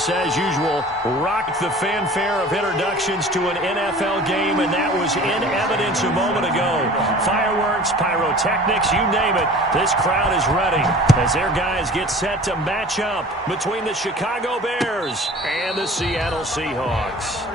Reese, as usual, rocked the fanfare of introductions to an NFL game, and that was in evidence a moment ago. Fireworks, pyrotechnics, you name it, this crowd is ready as their guys get set to match up between the Chicago Bears and the Seattle Seahawks.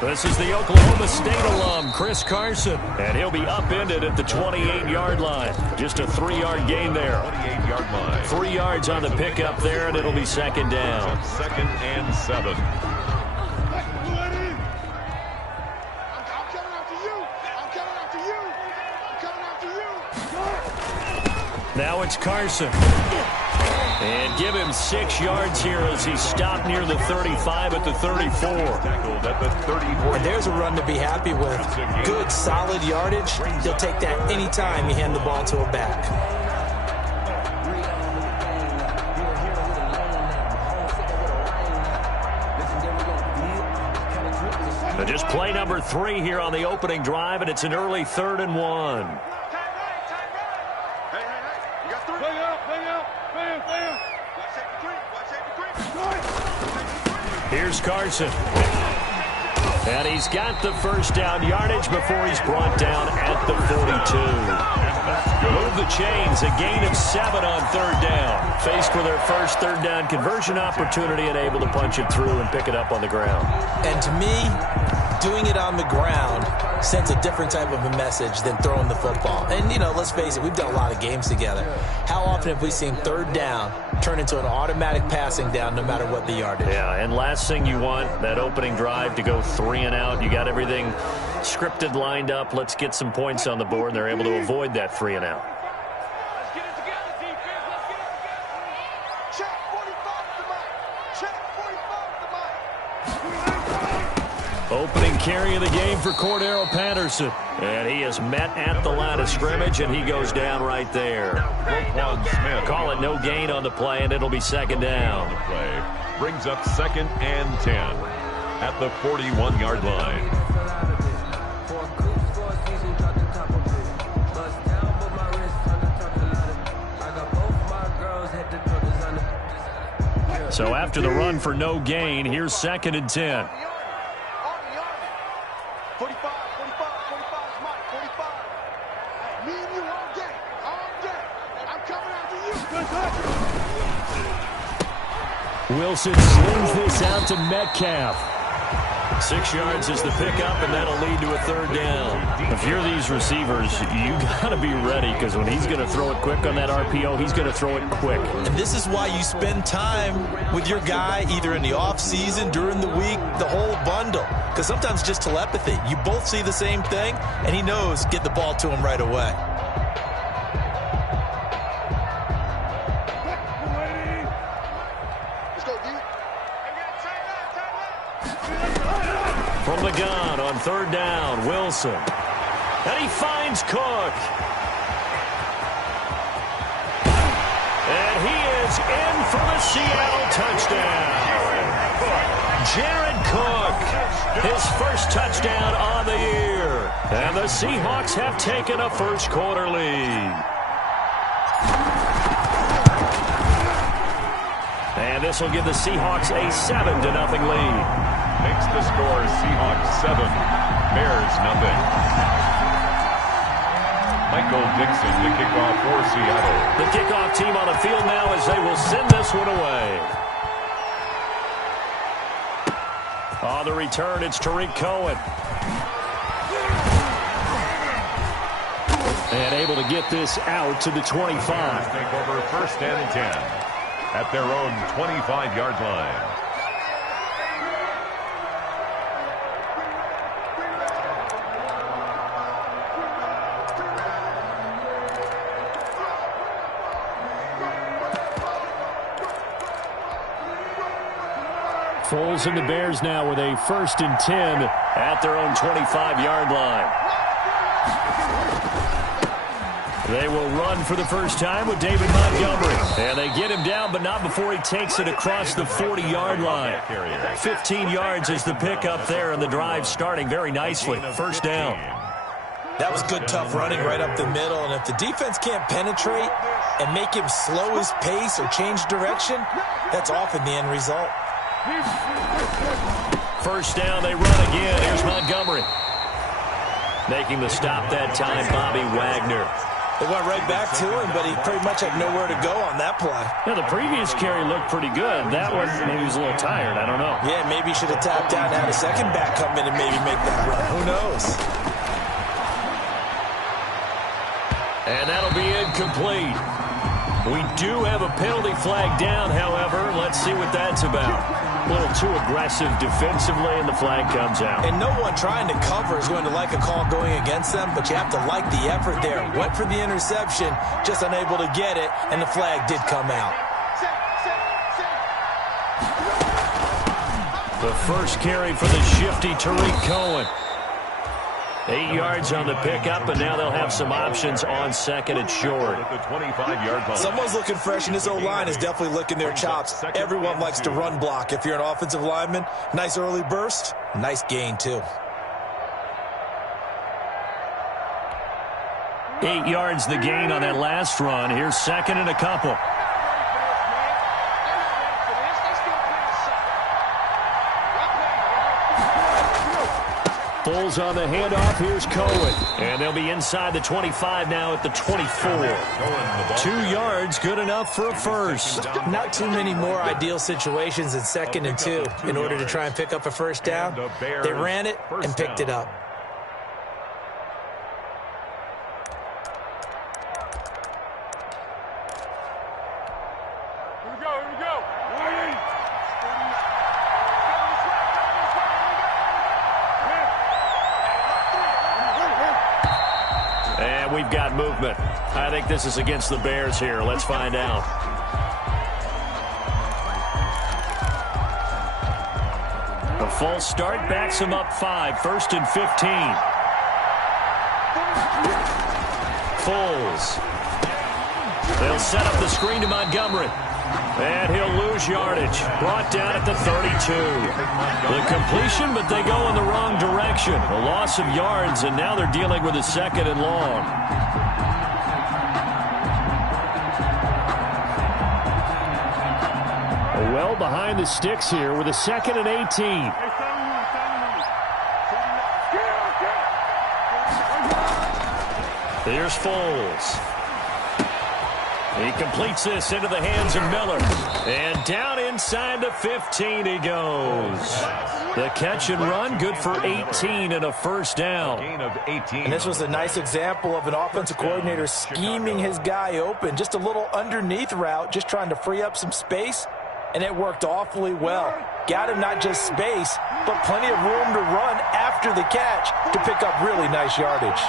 This is the Oklahoma State alum, Chris Carson, and he'll be upended at the 28-yard line. Just a 3-yard gain there. 28-yard line. 3 yards on the pickup there, and it'll be second down. Second and 7. Now it's Carson. And give him 6 yards here as he stopped near the 35 at the 34. Tackled at the 34. And there's a run to be happy with. Good, solid yardage. He'll take that anytime you hand the ball to a back. And just play number 3 here on the opening drive, and it's an early 3rd and 1. Here's Carson. And he's got the first down yardage before he's brought down at the 42. Move the chains, a gain of 7 on 3rd down. Faced with their first 3rd down conversion opportunity and able to punch it through and pick it up on the ground. And to me, doing it on the ground sends a different type of a message than throwing the football. And, you know, let's face it, we've done a lot of games together. How often have we seen 3rd down turn into an automatic passing down no matter what the yardage? Yeah, and last thing you want, that opening drive to go 3 and out. You got everything scripted, lined up. Let's get some points on the board, and they're able to avoid that 3 and out. Let's get it together, defense. Let's get it together. Check 45 to Mike. Check 45 to Mike. Opening carry of the game for Cordero Patterson. And he is met at the line of scrimmage, and he goes down right there. Roquan Smith. Call it no gain on the play, and it'll be second down. Play brings up 2nd and 10 at the 41-yard line. So after the run for no gain, here's 2nd and 10. 45 is Mike. 45. Me and you all day. All day. I'm coming after you. Wilson slings this out to Metcalf. 6 yards is the pickup, and that'll lead to a 3rd down. If you're these receivers, you got to be ready, because when he's going to throw it quick on that RPO, he's going to throw it quick. And this is why you spend time with your guy either in the offseason, during the week, the whole bundle. Because sometimes just telepathy. You both see the same thing, and he knows get the ball to him right away. From the gun on 3rd down, Wilson. And he finds Cook. And he is in for the Seattle touchdown. Jared Cook, his first touchdown on the year. And the Seahawks have taken a first-quarter lead. And this will give the Seahawks a 7-0 lead. Makes the score Seahawks 7, Bears 0. Michael Dixon to kick off for Seattle. The kickoff team on the field now as they will send this one away. On the return, it's Tariq Cohen. And able to get this out to the 25. Take over 1st and 10 at their own 25-yard line. Foles and the Bears now with a 1st and 10 at their own 25-yard line. They will run for the first time with David Montgomery. And they get him down, but not before he takes it across the 40-yard line. 15 yards is the pickup there, and the drive starting very nicely. First down. That was good, tough running right up the middle. And if the defense can't penetrate and make him slow his pace or change direction, that's often the end result. First down, they run again. Here's Montgomery. Making the stop that time, Bobby Wagner. They went right back to him, but he pretty much had nowhere to go on that play. Yeah, the previous carry looked pretty good. That one, maybe he was a little tired. I don't know. Yeah, maybe he should have tapped out and had a second back come in and maybe make that run. Who knows? And that'll be incomplete. We do have a penalty flag down, however. Let's see what that's about. A little too aggressive defensively, and the flag comes out. And no one trying to cover is going to like a call going against them, but you have to like the effort there. Went for the interception, just unable to get it, and the flag did come out. The first carry for the shifty Tariq Cohen. 8 yards on the pickup, and now they'll have some options on second and short. Someone's looking fresh, and this O-line is definitely licking their chops. Everyone likes to run block. If you're an offensive lineman, nice early burst, nice gain too. 8 yards the gain on that last run. Here's second and a couple. Foles on the handoff. Here's Cohen. And they'll be inside the 25 now at the 24. 2 yards, good enough for a first. Not too many more ideal situations in 2nd and 2 in order to try and pick up a first down. They ran it and picked it up. And we've got movement. I think this is against the Bears here. Let's find out. A false start backs him up 5. 1st and 15. Foles. They'll set up the screen to Montgomery. And he'll lose yardage. Brought down at the 32. The completion, but they go in the wrong direction. A loss of yards, and now they're dealing with a 2nd and long. Well behind the sticks here with a 2nd and 18. Here's Foles. He completes this into the hands of Miller. And down inside the 15 he goes. The catch and run, good for 18 and a first down. And this was a nice example of an offensive coordinator scheming his guy open. Just a little underneath route, just trying to free up some space. And it worked awfully well. Got him not just space, but plenty of room to run after the catch to pick up really nice yardage.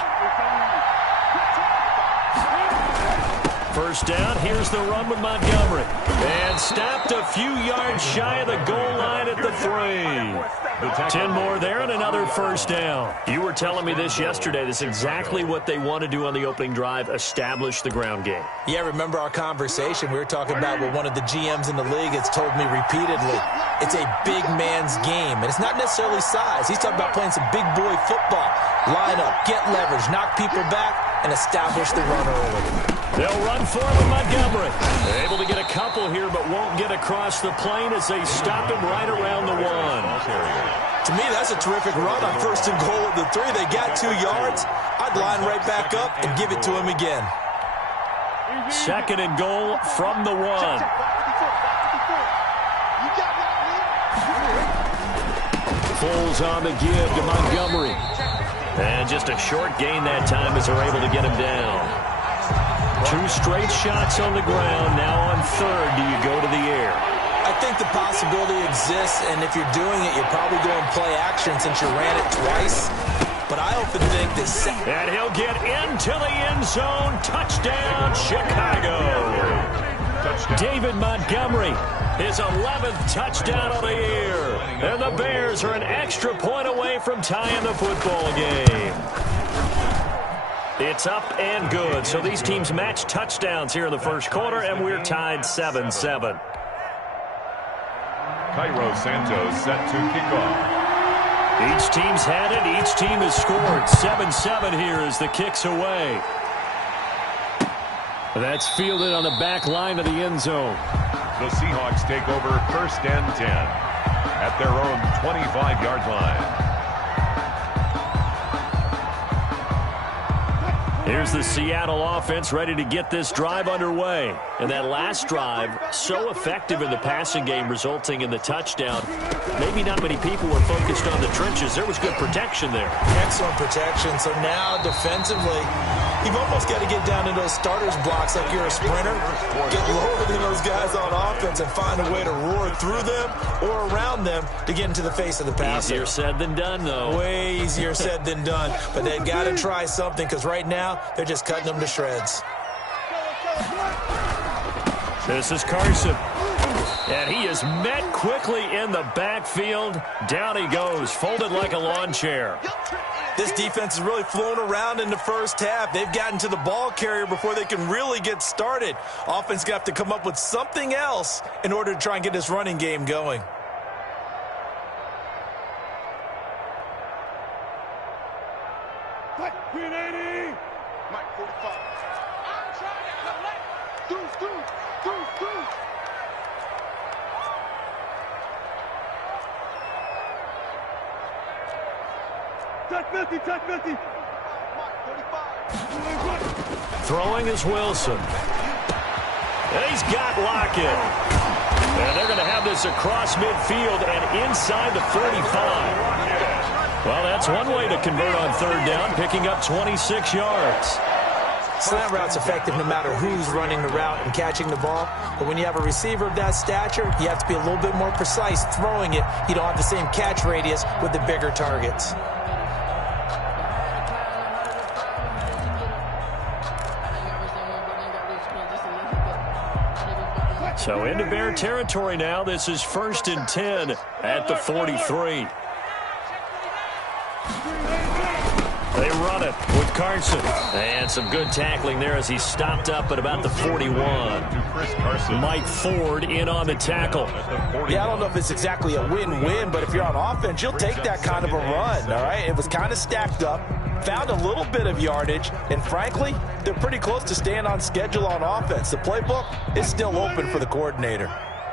First down, here's the run with Montgomery. And stopped a few yards shy of the goal line at the 3. 10 more there and another first down. You were telling me this yesterday. This is exactly what they want to do on the opening drive, establish the ground game. Yeah, remember our conversation? We were talking about what one of the GMs in the league has told me repeatedly. It's a big man's game, and it's not necessarily size. He's talking about playing some big boy football. Line up, get leverage, knock people back, and establish the run early. They'll run for it with Montgomery. They're able to get a couple here, but won't get across the plane as they stop him right around the 1. To me, that's a terrific run on 1st and goal at the 3. They got 2 yards. I'd line right back up and give it to him again. 2nd and goal from the 1. Foles on the give to Montgomery. And just a short gain that time as they're able to get him down. 2 straight shots on the ground. Now on 3rd, do you go to the air? I think the possibility exists, and if you're doing it, you're probably going play action since you ran it twice. But I often think this... And he'll get into the end zone. Touchdown, Chicago. David Montgomery, his 11th touchdown of the year. And the Bears are an extra point away from tying the football game. It's up and good. So these teams match touchdowns here in the first quarter, and we're tied 7-7. Cairo Santos set to kick off. Each team's had it. Each team has scored. 7-7 here as the kick's away. That's fielded on the back line of the end zone. The Seahawks take over 1st and 10 at their own 25-yard line. Here's the Seattle offense ready to get this drive underway. And that last drive, so effective in the passing game, resulting in the touchdown. Maybe not many people were focused on the trenches. There was good protection there. Excellent protection. So now defensively, you've almost got to get down to those starters blocks like you're a sprinter. Get lower than those guys on offense and find a way to roar through them or around them to get into the face of the passer. Easier said than done, though. Way easier said than done. But they've got to try something because right now they're just cutting them to shreds. This is Carson. And he is met quickly in the backfield. Down he goes, folded like a lawn chair. This defense is really flown around in the first half. They've gotten to the ball carrier before they can really get started. Offense got to come up with something else in order to try and get this running game going. Green 80. Mike 45. I'm trying to collect. Deuce. Touch 50. Mike 45. Throwing is Wilson. And he's got Lockett. And they're going to have this across midfield and inside the 45. Well, that's one way to convert on 3rd down, picking up 26 yards. Slant route's effective no matter who's running the route and catching the ball. But when you have a receiver of that stature, you have to be a little bit more precise throwing it. You don't have the same catch radius with the bigger targets. So into Bear territory now. This is 1st and 10 at the 43. They run it with Carson. And some good tackling there as he stopped up at about the 41. Mike Ford in on the tackle. Yeah, I don't know if it's exactly a win-win, but if you're on offense, you'll take that kind of a run, all right? It was kind of stacked up, found a little bit of yardage, and frankly, they're pretty close to staying on schedule on offense. The playbook is still open for the coordinator.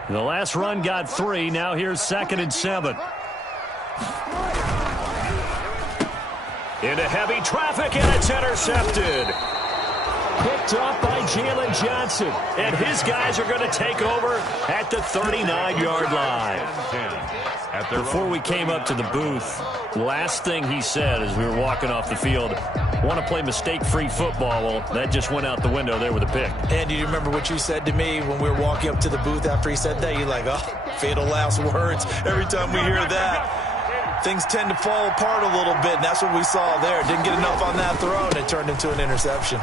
The last run got 3. Now here's 2nd and 7. Into heavy traffic, and it's intercepted. Picked up by Jalen Johnson. And his guys are going to take over at the 39-yard line. Before we came up to the booth, last thing he said as we were walking off the field, want to play mistake-free football. Well, that just went out the window there with a pick. And do you remember what you said to me when we were walking up to the booth after he said that? You're like, oh, fatal last words. Every time we hear that, things tend to fall apart a little bit, and that's what we saw there. Didn't get enough on that throw, and it turned into an interception.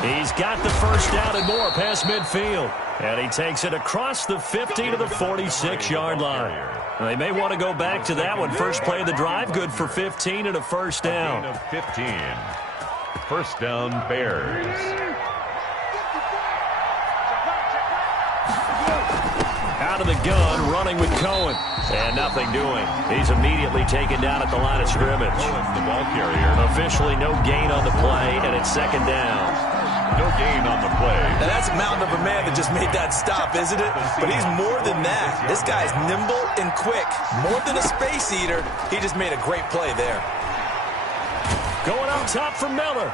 He's got the first down and more past midfield. And he takes it across the 50 to the 46-yard line. And they may want to go back to that one. First play of the drive, good for 15 and a first down. 15. First down, Bears. Out of the gun, running with Cohen. And nothing doing. He's immediately taken down at the line of scrimmage. The ball carrier. Officially no gain on the play, and it's 2nd down. No gain on the play. Now that's a mountain of a man that just made that stop, isn't it? But he's more than that. This guy's nimble and quick. More than a space eater, he just made a great play there. Going up top for Miller.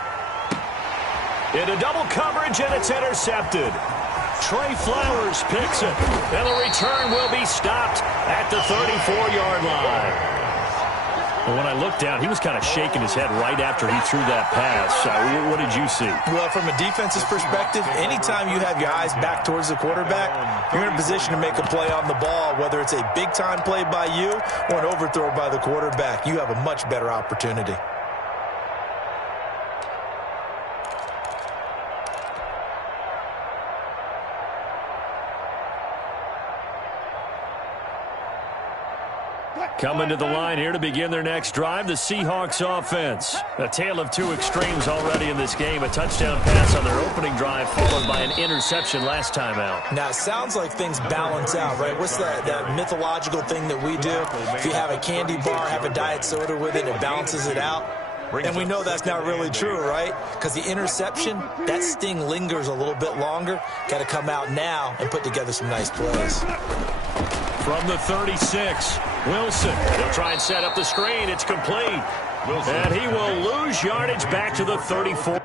Into double coverage, and it's intercepted. Trey Flowers picks it, and the return will be stopped at the 34-yard line. Well, when I looked down, he was kind of shaking his head right after he threw that pass. What did you see? Well, from a defense's perspective, anytime you have your eyes back towards the quarterback, you're in a position to make a play on the ball, whether it's a big-time play by you or an overthrow by the quarterback. You have a much better opportunity. Coming to the line here to begin their next drive, the Seahawks offense. A tale of two extremes already in this game. A touchdown pass on their opening drive followed by an interception last time out. Now, it sounds like things balance out, right? What's that mythological thing that we do? If you have a candy bar, have a diet soda with it, it balances it out. And we know that's not really true, right? Because the interception, that sting lingers a little bit longer. Got to come out now and put together some nice plays. From the 36, Wilson. He'll try and set up the screen. It's complete. Wilson. And he will lose yardage back to the 34.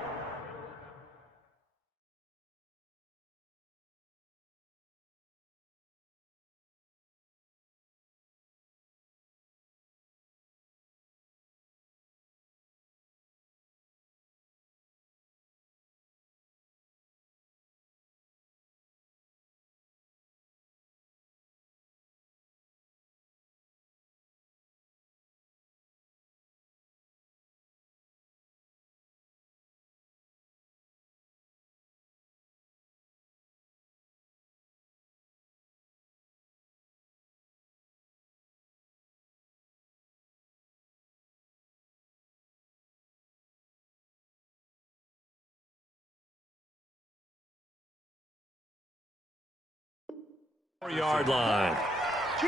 Yard line.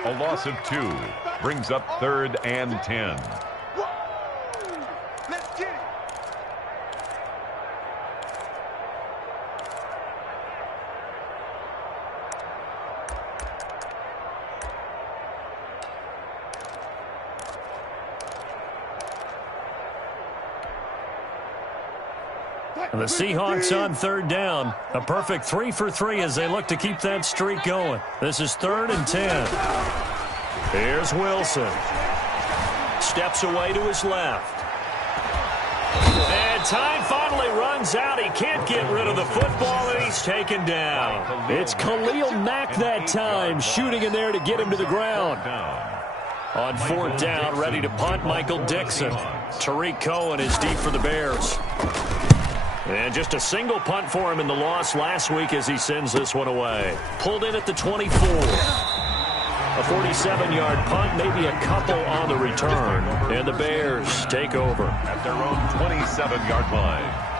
A loss of 2 brings up 3rd and 10. Let's get it. And the Seahawks on 3rd down. A perfect 3 for 3 as they look to keep that streak going. This is 3rd and 10. Here's Wilson. Steps away to his left. And time finally runs out. He can't get rid of the football, and he's taken down. It's Khalil Mack that time, shooting in there to get him to the ground. On 4th down, ready to punt, Michael Dixon. Tariq Cohen is deep for the Bears. And just a single punt for him in the loss last week as he sends this one away. Pulled in at the 24. A 47-yard punt, maybe a couple on the return. And the Bears take over. At their own 27-yard line.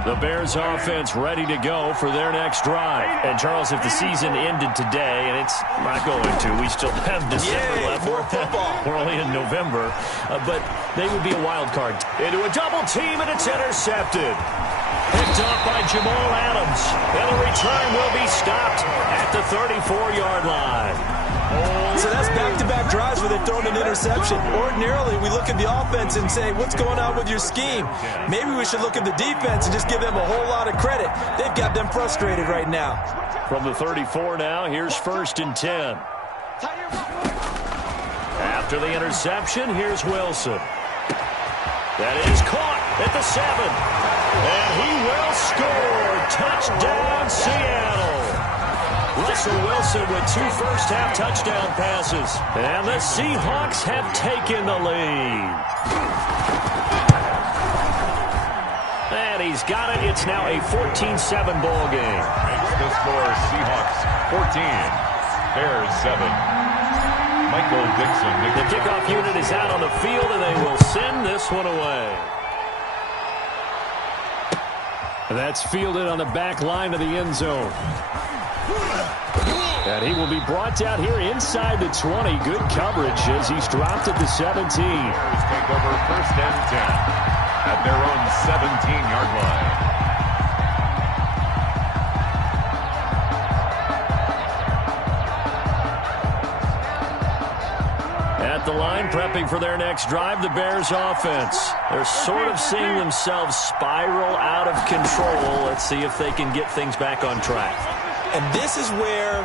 The Bears offense ready to go for their next drive. And, Charles, if the season ended today, and it's not going to, we still have December left. More football. We're only in November. But they would be a wild card. Into a double team, and it's intercepted. Picked off by Jamal Adams. And the return will be stopped at the 34-yard line. So that's back-to-back drives where they've thrown an interception. Ordinarily, we look at the offense and say, what's going on with your scheme? Maybe we should look at the defense and just give them a whole lot of credit. They've got them frustrated right now. From the 34 now, here's 1st and 10. After the interception, here's Wilson. That is caught at the 7. And he will score. Touchdown, Seattle. Russell Wilson with 2 first-half touchdown passes. And the Seahawks have taken the lead. And he's got it. It's now a 14-7 ball game. Makes the score Seahawks 14, Bears 7. Michael Dixon. The kickoff unit is out on the field, and they will send this one away. And that's fielded on the back line of the end zone. And he will be brought down here inside the 20. Good coverage as he's dropped at the 17. Bears take over 1st and 10 at their own 17-yard line. At the line, prepping for their next drive, the Bears offense. They're sort of seeing themselves spiral out of control. Let's see if they can get things back on track. And this is where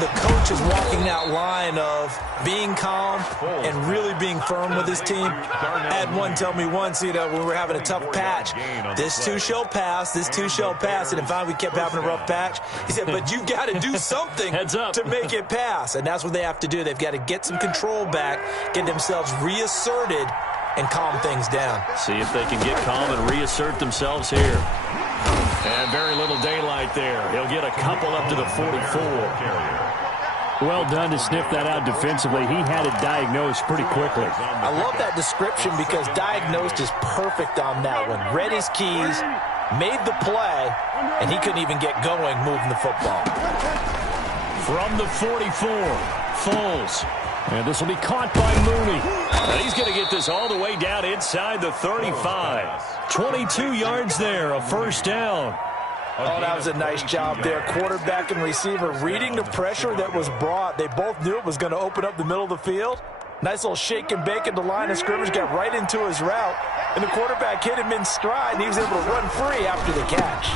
the coach is walking that line of being calm and really being firm with his team. I had one tell me once, when we were having a tough patch, this too shall pass, this too shall pass. And finally we kept having a rough patch. He said, but you got to do something to make it pass. And that's what they have to do. They've got to get some control back, get themselves reasserted, and calm things down. See if they can get calm and reassert themselves here. And very little daylight there. He'll get a couple up to the 44. Well done to sniff that out defensively. He had it diagnosed pretty quickly. I love that description because diagnosed is perfect on that one. Read his keys, made the play, and he couldn't even get going moving the football. From the 44, Foles. And this will be caught by Mooney. And he's going to get this all the way down inside the 35. 22 yards there, a first down. Oh, that was a nice job there. Quarterback and receiver reading the pressure that was brought. They both knew it was going to open up the middle of the field. Nice little shake and bake at the line of scrimmage, got right into his route. And the quarterback hit him in stride, and he was able to run free after the catch.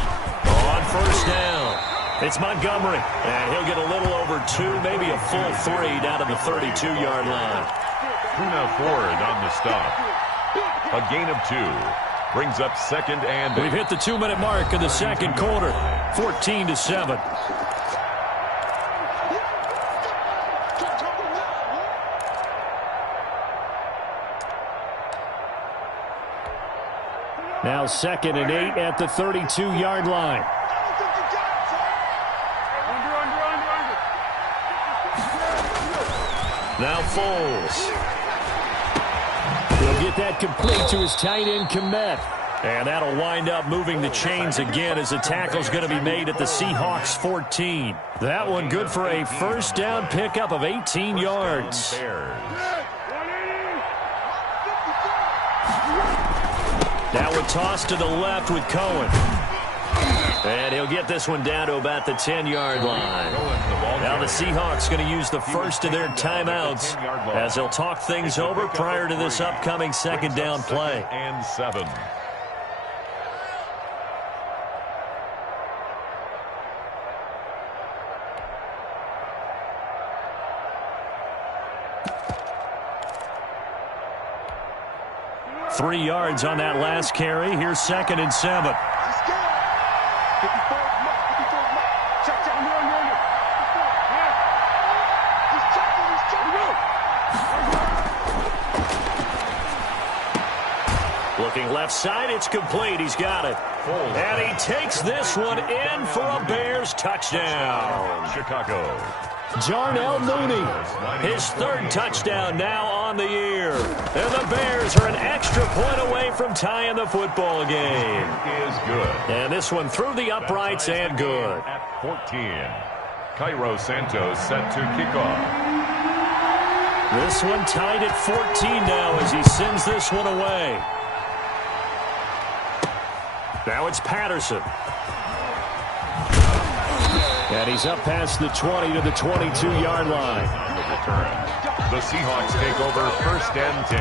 On first down, it's Montgomery. And he'll get a little over 2, maybe a full 3 down to the 32-yard line. Poona Ford on the stop. A gain of 2. Brings up second and... We've hit the 2-minute mark of the second quarter. 14-7. Now 2nd and 8 at the 32-yard line. Now Foles. He'll get that complete to his tight end, Kmet. And that'll wind up moving the chains again as the tackle's going to be made at the Seahawks 14. That one good for a first down pickup of 18 yards. Now a toss to the left with Cohen. And he'll get this one down to about the 10-yard line. Now the Seahawks going to use the first of their timeouts as they'll talk things over prior to this upcoming second down play. And 7. Three yards on that last carry. Here's 2nd and 7. Looking left side, it's complete. He's got it. And he takes this one in for a Bears touchdown. Chicago. Jarnell Mooney, his 3rd touchdown now on the year. And the Bears are an extra point away from tying the football game. Is good. And this one through the uprights and good. At 14. Cairo Santos set to kick off. This one tied at 14 now as he sends this one away. Now it's Patterson. And he's up past the 20 to the 22-yard line. The Seahawks take over 1st and 10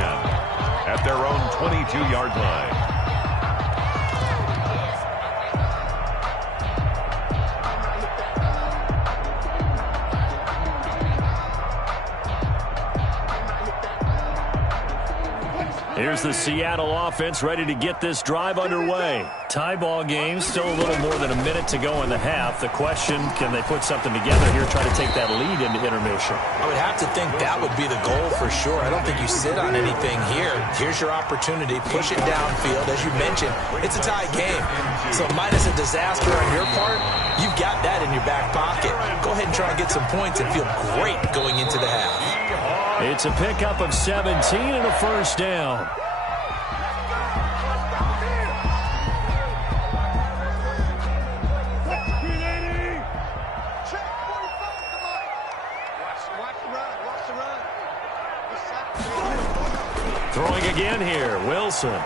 at their own 22-yard line. Here's the Seattle offense ready to get this drive underway. Tie ball game, still a little more than a minute to go in the half. The question, can they put something together here, try to take that lead into intermission? I would have to think that would be the goal for sure. I don't think you sit on anything here. Here's your opportunity. Push it downfield. As you mentioned, it's a tie game. So minus a disaster on your part, you've got that in your back pocket. Go ahead and try and get some points and feel great going into the half. It's a pickup of 17 and a first down. Throwing again here, Wilson.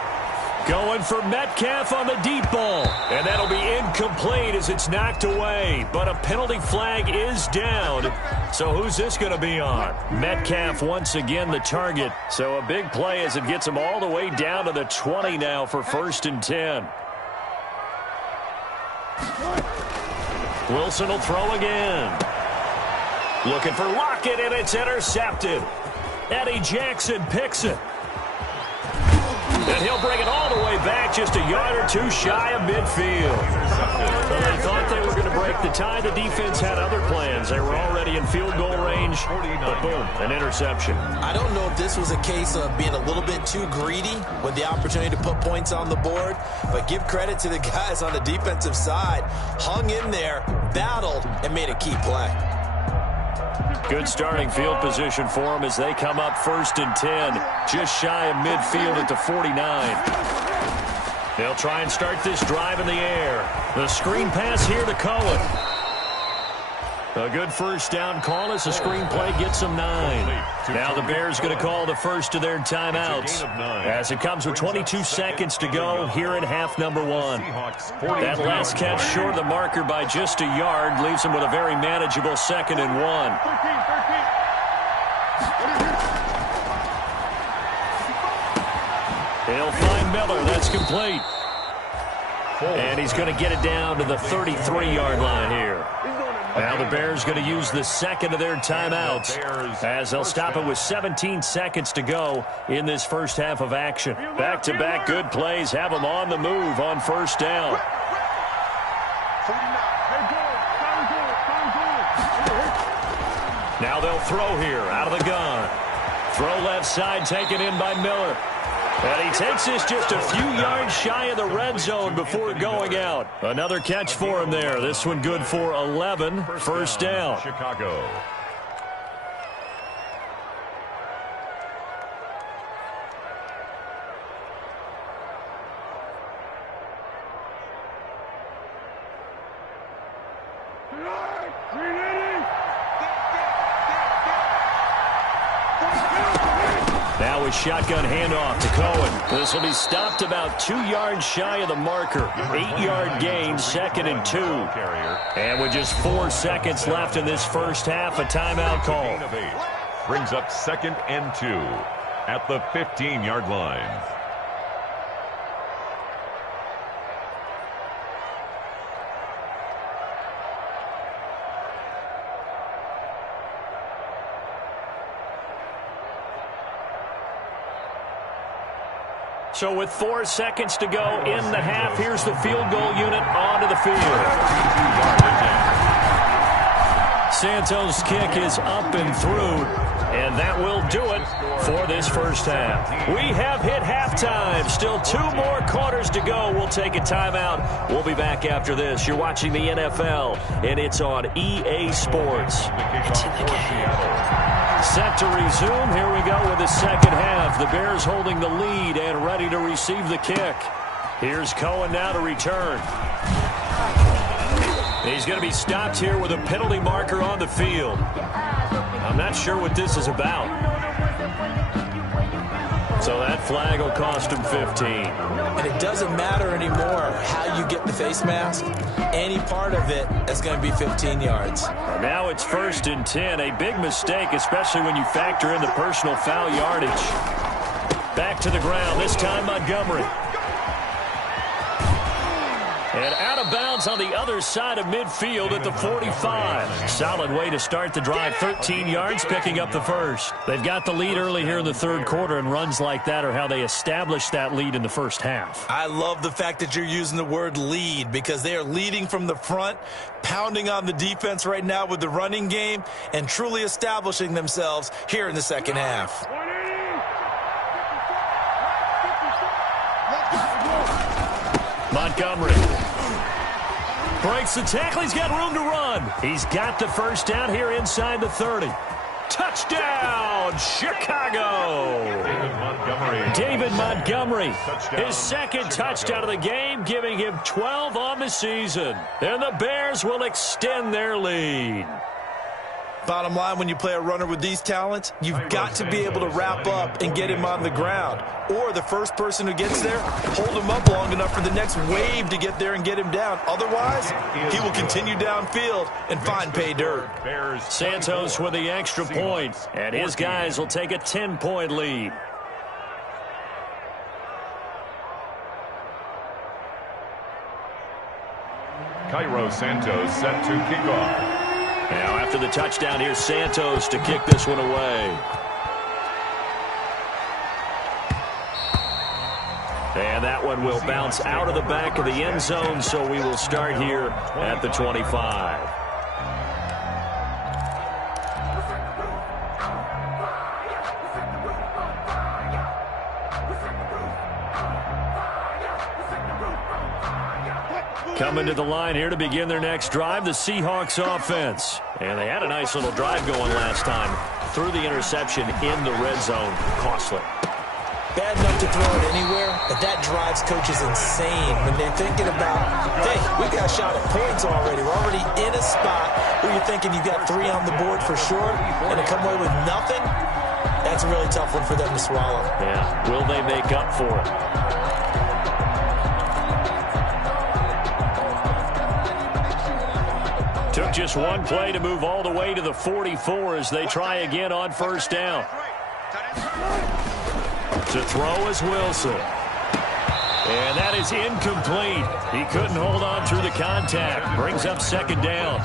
Going for Metcalf on the deep ball. And that'll be incomplete as it's knocked away. But a penalty flag is down. So who's this going to be on? Metcalf once again the target. So a big play as it gets him all the way down to the 20 now for 1st and 10. Wilson will throw again. Looking for Lockett, and it's intercepted. Eddie Jackson picks it. And he'll bring it all the way back just a yard or two shy of midfield. Well, they thought they were going to break the tie. The defense had other plans. They were already in field goal range, but boom, an interception. I don't know if this was a case of being a little bit too greedy with the opportunity to put points on the board, but give credit to the guys on the defensive side. Hung in there, battled, and made a key play. Good starting field position for them as they come up 1st and 10, just shy of midfield at the 49. They'll try and start this drive in the air. The screen pass here to Cohen. A good first down call as the screenplay gets them 9. Now the Bears going to call the first of their timeouts as it comes with 22 seconds to go here in half number 1. That last catch short of the marker by just a yard leaves them with a very manageable 2nd and 1. They'll find Miller. That's complete. And he's going to get it down to the 33-yard line here. Now the Bears going to use the second of their timeouts as they'll stop it with 17 seconds to go in this first half of action. Back-to-back good plays have them on the move on first down. Now they'll throw here out of the gun. Throw left side taken in by Miller. And he takes this just a few yards shy of the red zone before going out. Another catch for him there. This one good for 11. First down. Chicago. Now a shotgun handoff to Cohen. This will be stopped about 2 yards shy of the marker. 8-yard gain, 2nd and 2. And with just 4 seconds left in this first half, a timeout call. Brings up 2nd and 2 at the 15-yard line. So with 4 seconds to go in the half, here's the field goal unit onto the field. Santos' kick is up and through, and that will do it for this first half. We have hit halftime. Still 2 more quarters to go. We'll take a timeout. We'll be back after this. You're watching the NFL, and it's on EA Sports. Set to resume. Here we go with the second half. The Bears holding the lead and ready to receive the kick. Here's Cohen now to return. He's going to be stopped here with a penalty marker on the field. I'm not sure what this is about. So that flag will cost him 15. And it doesn't matter anymore how you get the face mask. Any part of it is going to be 15 yards. Now it's 1st and 10. A big mistake, especially when you factor in the personal foul yardage. Back to the ground, this time Montgomery. And out of bounds on the other side of midfield at the 45. Solid way to start the drive. 13 yards, picking up the first. They've got the lead early here in the third quarter, and runs like that are how they established that lead in the first half. I love the fact that you're using the word lead because they are leading from the front, pounding on the defense right now with the running game, and truly establishing themselves here in the second half. Montgomery breaks the tackle. He's got room to run. He's got the first down here inside the 30. Touchdown, Chicago. David Montgomery, his second touchdown of the game, giving him 12 on the season. And the Bears will extend their lead. Bottom line, when you play a runner with these talents, you've got to be able to wrap up and get him on the ground. Or the first person who gets there, hold him up long enough for the next wave to get there and get him down. Otherwise, he will continue downfield and find pay dirt. Santos with the extra point, and his guys will take a 10-point lead. Cairo Santos set to kick off. Now after the touchdown, here's Santos to kick this one away. And that one will bounce out of the back of the end zone, so we will start here at the 25. Coming to the line here to begin their next drive, the Seahawks offense. And they had a nice little drive going last time. Threw the interception in the red zone. Costly. Bad enough to throw it anywhere, but that drives coaches insane when they're thinking about, hey, we got a shot at points already. We're already in a spot where you're thinking you got 3 on the board for sure, and to come away with nothing, that's a really tough one for them to swallow. Yeah, will they make up for it? Took just one play to move all the way to the 44 as they try again on first down. To throw is Wilson. And that is incomplete. He couldn't hold on through the contact. Brings up second down.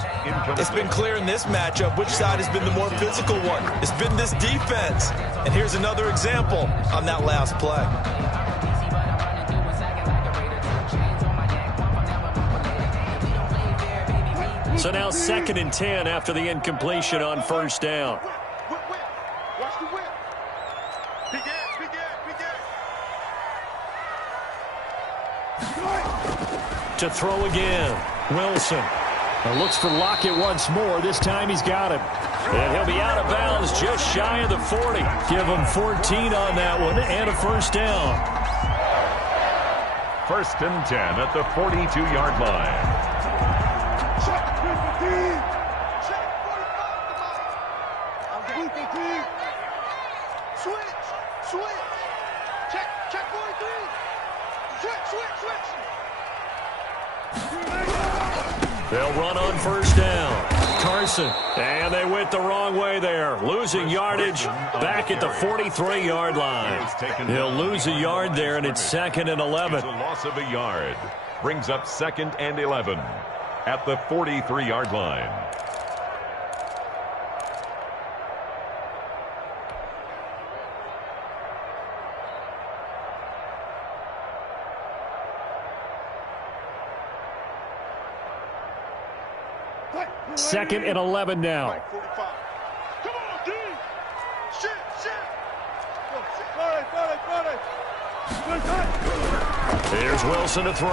It's been clear in this matchup which side has been the more physical one. It's been this defense. And here's another example on that last play. So now 2nd and 10 after the incompletion on first down. Watch the whip. Big ass, big ass, big ass. To throw again, Wilson. Looks for Lockett once more. This time he's got him. And he'll be out of bounds just shy of the 40. Give him 14 on that one and a first down. 1st and 10 at the 42-yard line. They'll run on first down. Carson. And they went the wrong way there. Losing yardage back at the 43-yard line. He'll lose a yard there, and it's 2nd and 11. It's a loss of a yard. Brings up 2nd and 11 at the 43-yard line. Second and 11 now. Come on, D. Shit. Here's Wilson to throw.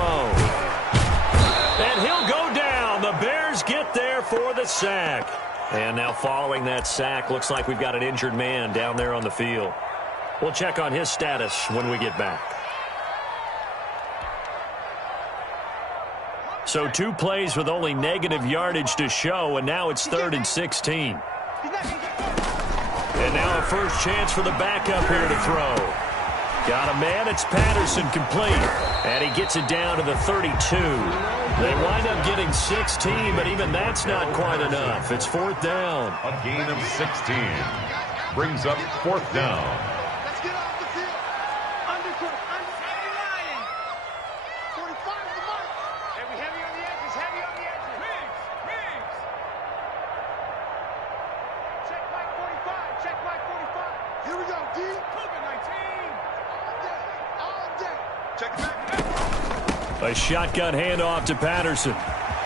And he'll go down. The Bears get there for the sack. And now following that sack, looks like we've got an injured man down there on the field. We'll check on his status when we get back. So 2 plays with only negative yardage to show, and now it's 3rd and 16. And now a first chance for the backup here to throw. Got a man, it's Patterson complete. And he gets it down to the 32. They wind up getting 16, but even that's not quite enough. It's 4th down. A gain of 16. Brings up 4th down. Let's get off the field. Undercook. Heavy lining. 45 to the mark. Heavy on the edges. Heavy on the edges. Migs. Check Mike 45. Check Mike 45. Here we go, D. Cougar 19. All day. Check it back. A shotgun handoff to Patterson.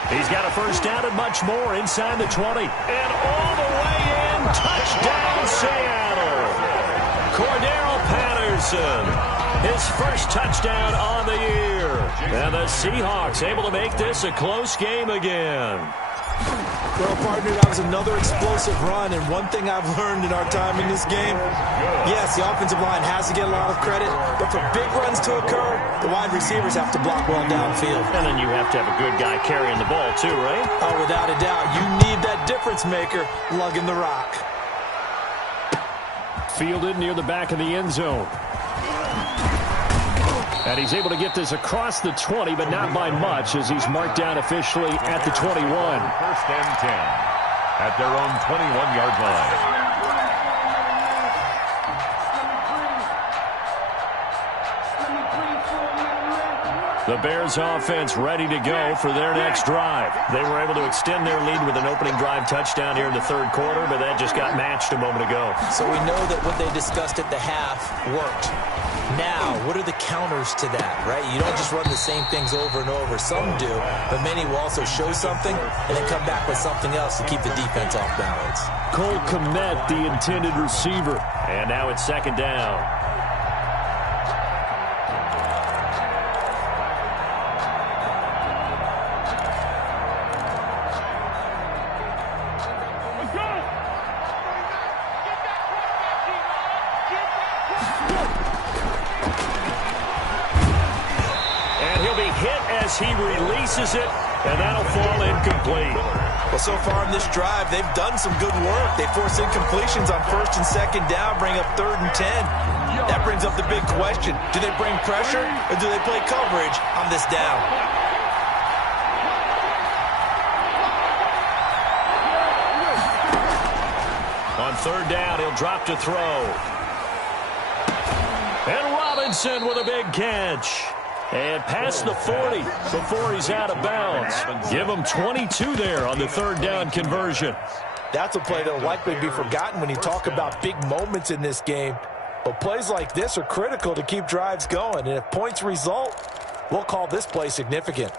He's got a first down and much more inside the 20. And all the way in. Touchdown, Seattle. Cordero Patterson. His first touchdown on the year. And the Seahawks able to make this a close game again. Well, partner, that was another explosive run, and one thing I've learned in our time in this game, yes, the offensive line has to get a lot of credit, but for big runs to occur, the wide receivers have to block well downfield. And then you have to have a good guy carrying the ball too, right? Oh, without a doubt, you need that difference maker lugging the rock. Fielded near the back of the end zone. And he's able to get this across the 20, but not by much, as he's marked down officially at the 21. 1st and 10 at their own 21-yard line. The Bears offense ready to go for their next drive. They were able to extend their lead with an opening drive touchdown here in the 3rd quarter, but that just got matched a moment ago. So we know that what they discussed at the half worked. Now, what are the counters to that, right? You don't just run the same things over and over. Some do, but many will also show something and then come back with something else to keep the defense off balance. Cole Kmet, the intended receiver. And now it's second down. He releases it, and that'll fall incomplete. Well, so far in this drive, they've done some good work. They force incompletions on 1st and 2nd down, bring up 3rd and 10. That brings up the big question. Do they bring pressure, or do they play coverage on this down? On 3rd down, he'll drop to throw. And Robinson with a big catch. And past the 40 before he's out of bounds. Give him 22 there on the 3rd down conversion. That's a play that will likely be forgotten when you talk about big moments in this game. But plays like this are critical to keep drives going. And if points result, we'll call this play significant.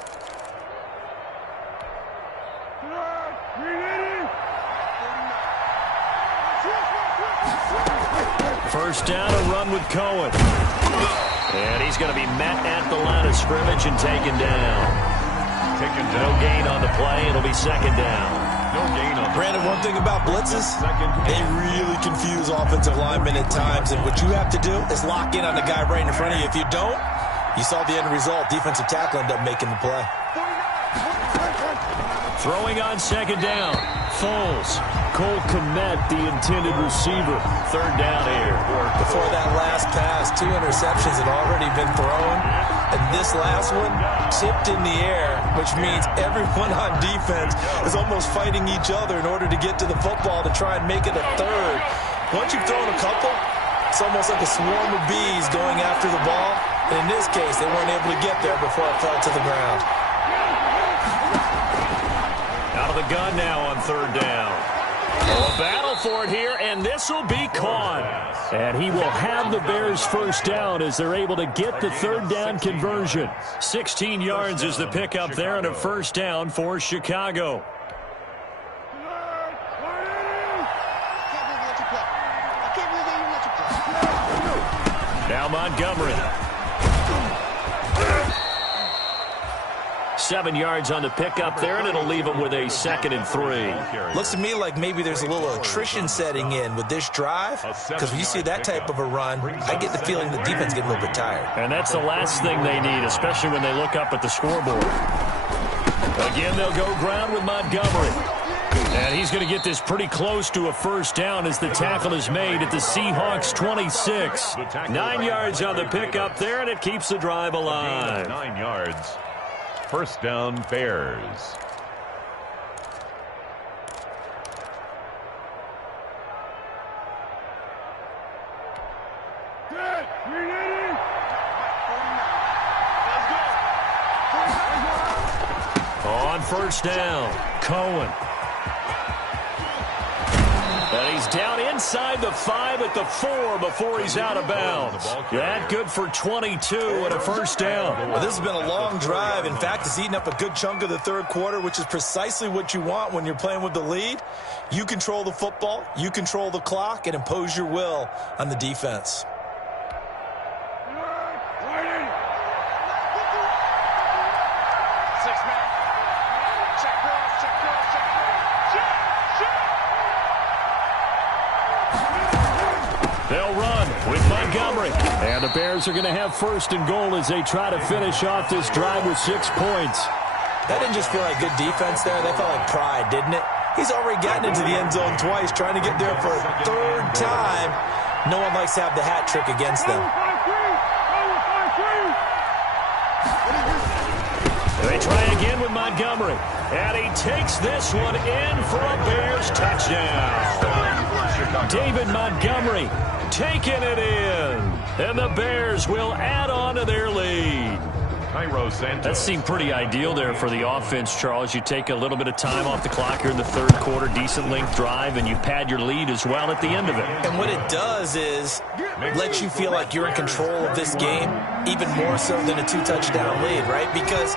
First down, a run with Cohen. And he's going to be met at the line of scrimmage and taken down. No gain on the play. It'll be second down. No gain on Brandon, one thing about blitzes, they really confuse offensive linemen at times. And what you have to do is lock in on the guy right in front of you. If you don't, you saw the end result. Defensive tackle ended up making the play. Throwing on second down. Foles. Cole Kmet, the intended receiver. 3rd down here. Before that last pass, 2 interceptions had already been thrown. And this last one tipped in the air, which means everyone on defense is almost fighting each other in order to get to the football to try and make it a 3rd. Once you've thrown a couple, it's almost like a swarm of bees going after the ball. And in this case, they weren't able to get there before it fell to the ground. Out of the gun now on 3rd down. A battle for it here, and this will be caught. And he will have the Bears first down as they're able to get the 3rd down conversion. 16 yards is the pickup there, and a first down for Chicago. Now Montgomery. 7 yards on the pickup there, and it'll leave him with a 2nd and 3. Looks to me like maybe there's a little attrition setting in with this drive, because when you see that type of a run, I get the feeling the defense getting a little bit tired. And that's the last thing they need, especially when they look up at the scoreboard. Again, they'll go ground with Montgomery. And he's going to get this pretty close to a first down as the tackle is made at the Seahawks 26. 9 yards on the pickup there, and it keeps the drive alive. 9 yards. First down, Bears. On first down, Cohen. And he's down inside the 5 at the 4 before he's out of bounds. That good for 22 and a first down. Well, this has been a long drive. In fact, it's eaten up a good chunk of the 3rd quarter, which is precisely what you want when you're playing with the lead. You control the football, you control the clock, and impose your will on the defense. They'll run with Montgomery. And the Bears are going to have 1st and goal as they try to finish off this drive with 6 points. That didn't just feel like good defense there. That felt like pride, didn't it? He's already gotten into the end zone twice, trying to get there for a 3rd time. No one likes to have the hat trick against them. They try again with Montgomery. And he takes this one in for a Bears touchdown. David Montgomery taking it in. And the Bears will add on to their lead. Cairo Santos. That seemed pretty ideal there for the offense, Charles. You take a little bit of time off the clock here in the third quarter, decent length drive, and you pad your lead as well at the end of it. And what it does is let you feel like you're in control of this game, even more so than a 2-touchdown lead, right? Because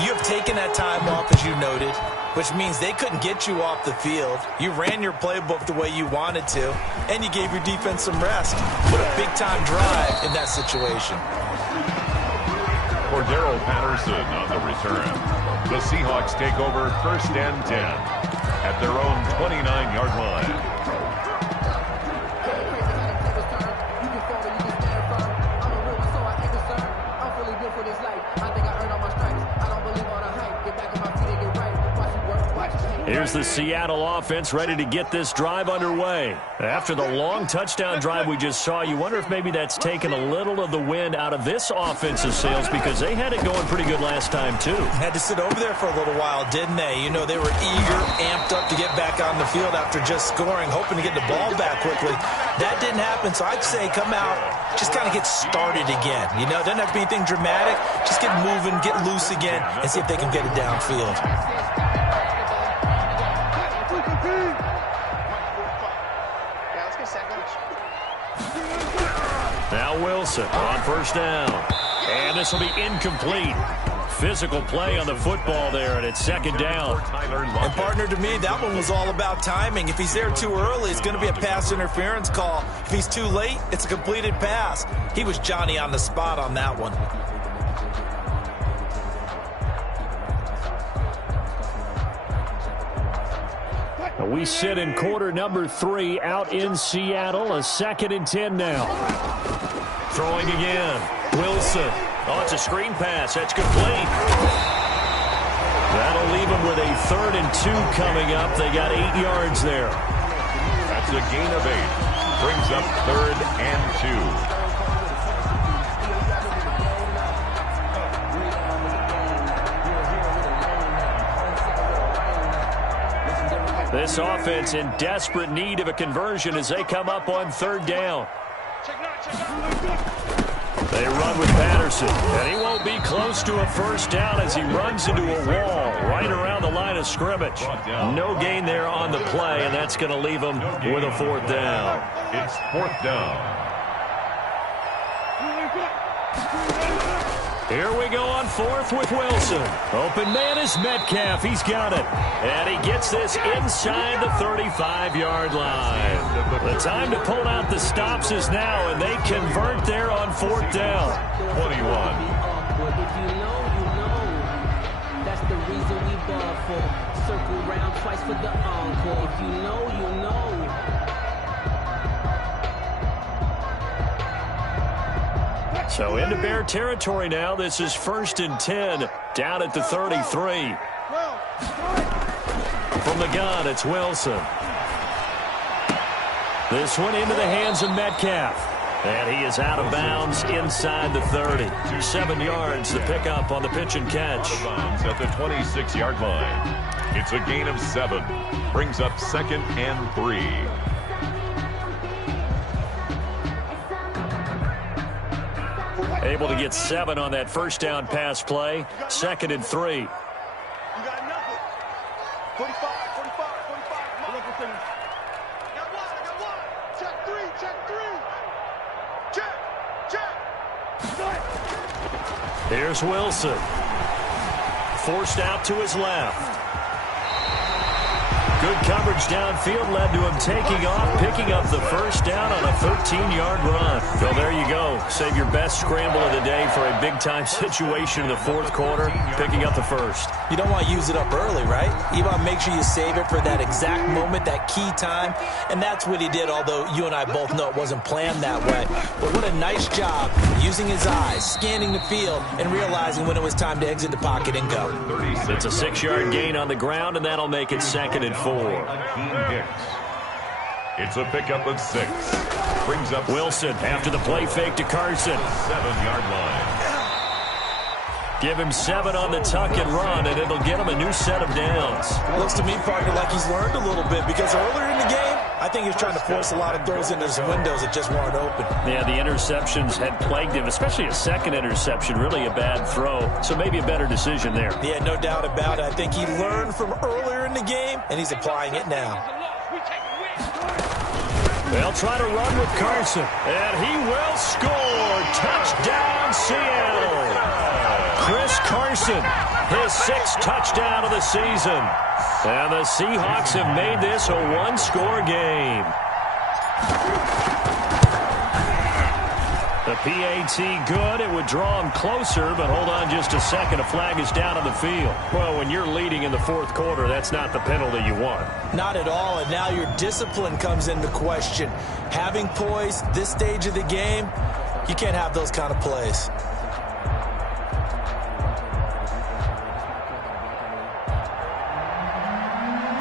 you have taken that time off, as you noted, which means they couldn't get you off the field. You ran your playbook the way you wanted to, and you gave your defense some rest. What a big-time drive in that situation. Cordero Patterson on the return. The Seahawks take over 1st and 10 at their own 29-yard line. Here's the Seattle offense ready to get this drive underway. After the long touchdown drive we just saw, you wonder if maybe that's taken a little of the wind out of this offensive sails, because they had it going pretty good last time too. Had to sit over there for a little while, didn't they? You know, they were eager, amped up to get back on the field after just scoring, hoping to get the ball back quickly. That didn't happen, so I'd say come out, just kind of get started again. You know, doesn't have to be anything dramatic. Just get moving, get loose again, and see if they can get it downfield. Now Wilson on 1st down. And this will be incomplete. Physical play on the football there, and it's 2nd down. And partner, to me, that one was all about timing. If he's there too early, it's going to be a pass interference call. If he's too late, it's a completed pass. He was Johnny on the spot on that one. We sit in quarter number 3 out in Seattle. A 2nd and 10 now. Throwing again. Wilson. Oh, it's a screen pass. That's complete. That'll leave them with a 3rd and 2 coming up. They got 8 yards there. That's a gain of 8. Brings up 3rd and 2. This offense in desperate need of a conversion as they come up on 3rd down. They run with Patterson, and he won't be close to a 1st down as he runs into a wall right around the line of scrimmage. No gain there on the play, and that's going to leave him with a 4th down. It's 4th down. Here we go on 4th with Wilson. Open man is Metcalf. He's got it. And he gets this inside the 35-yard line. The time to pull out the stops is now, and they convert there on 4th down. 21. If you know, you know. That's the reason we ball for. Circle round twice for the encore. If you know, you know. So into Bear territory now. This is 1st and 10 down at the 33. From the gun, it's Wilson. This one into the hands of Metcalf. And he is out of bounds inside the 30. 7 yards, the pickup on the pitch and catch. Out of bounds at the 26-yard line. It's a gain of 7. Brings up 2nd and 3. Able to get 7 on that 1st down pass play. 2nd and 3. You got nothing. 45. Look at them. Got one. Check 3. Here's Wilson. Forced out to his left. Good coverage downfield led to him taking off, picking up the 1st down on a 13-yard run. So there you go. Save your best scramble of the day for a big-time situation in the 4th quarter, picking up the 1st. You don't want to use it up early, right? You want to make sure you save it for that exact moment, that key time. And that's what he did, although you and I both know it wasn't planned that way. But what a nice job using his eyes, scanning the field, and realizing when it was time to exit the pocket and go. It's a 6-yard gain on the ground, and that'll make it 2nd and 4. It's a pickup of 6. Brings up Wilson after the play fake to Carson. 7-yard line. Give him 7 on the tuck and run, and it'll get him a new set of downs. Looks to me, partner, like he's learned a little bit, because earlier in the game, I think he was trying to force a lot of throws into his windows that just weren't open. Yeah, the interceptions had plagued him, especially a second interception, really a bad throw. So maybe a better decision there. Yeah, no doubt about it. I think he learned from earlier in the game, and he's applying it now. They'll try to run with Carson, and he will score. Touchdown, Seattle. Chris Carson, his 6th touchdown of the season. And the Seahawks have made this a one-score game. The PAT good. It would draw him closer, but hold on just a second. A flag is down on the field. Well, when you're leading in the 4th quarter, that's not the penalty you want. Not at all, and now your discipline comes into question. Having poise this stage of the game, you can't have those kind of plays.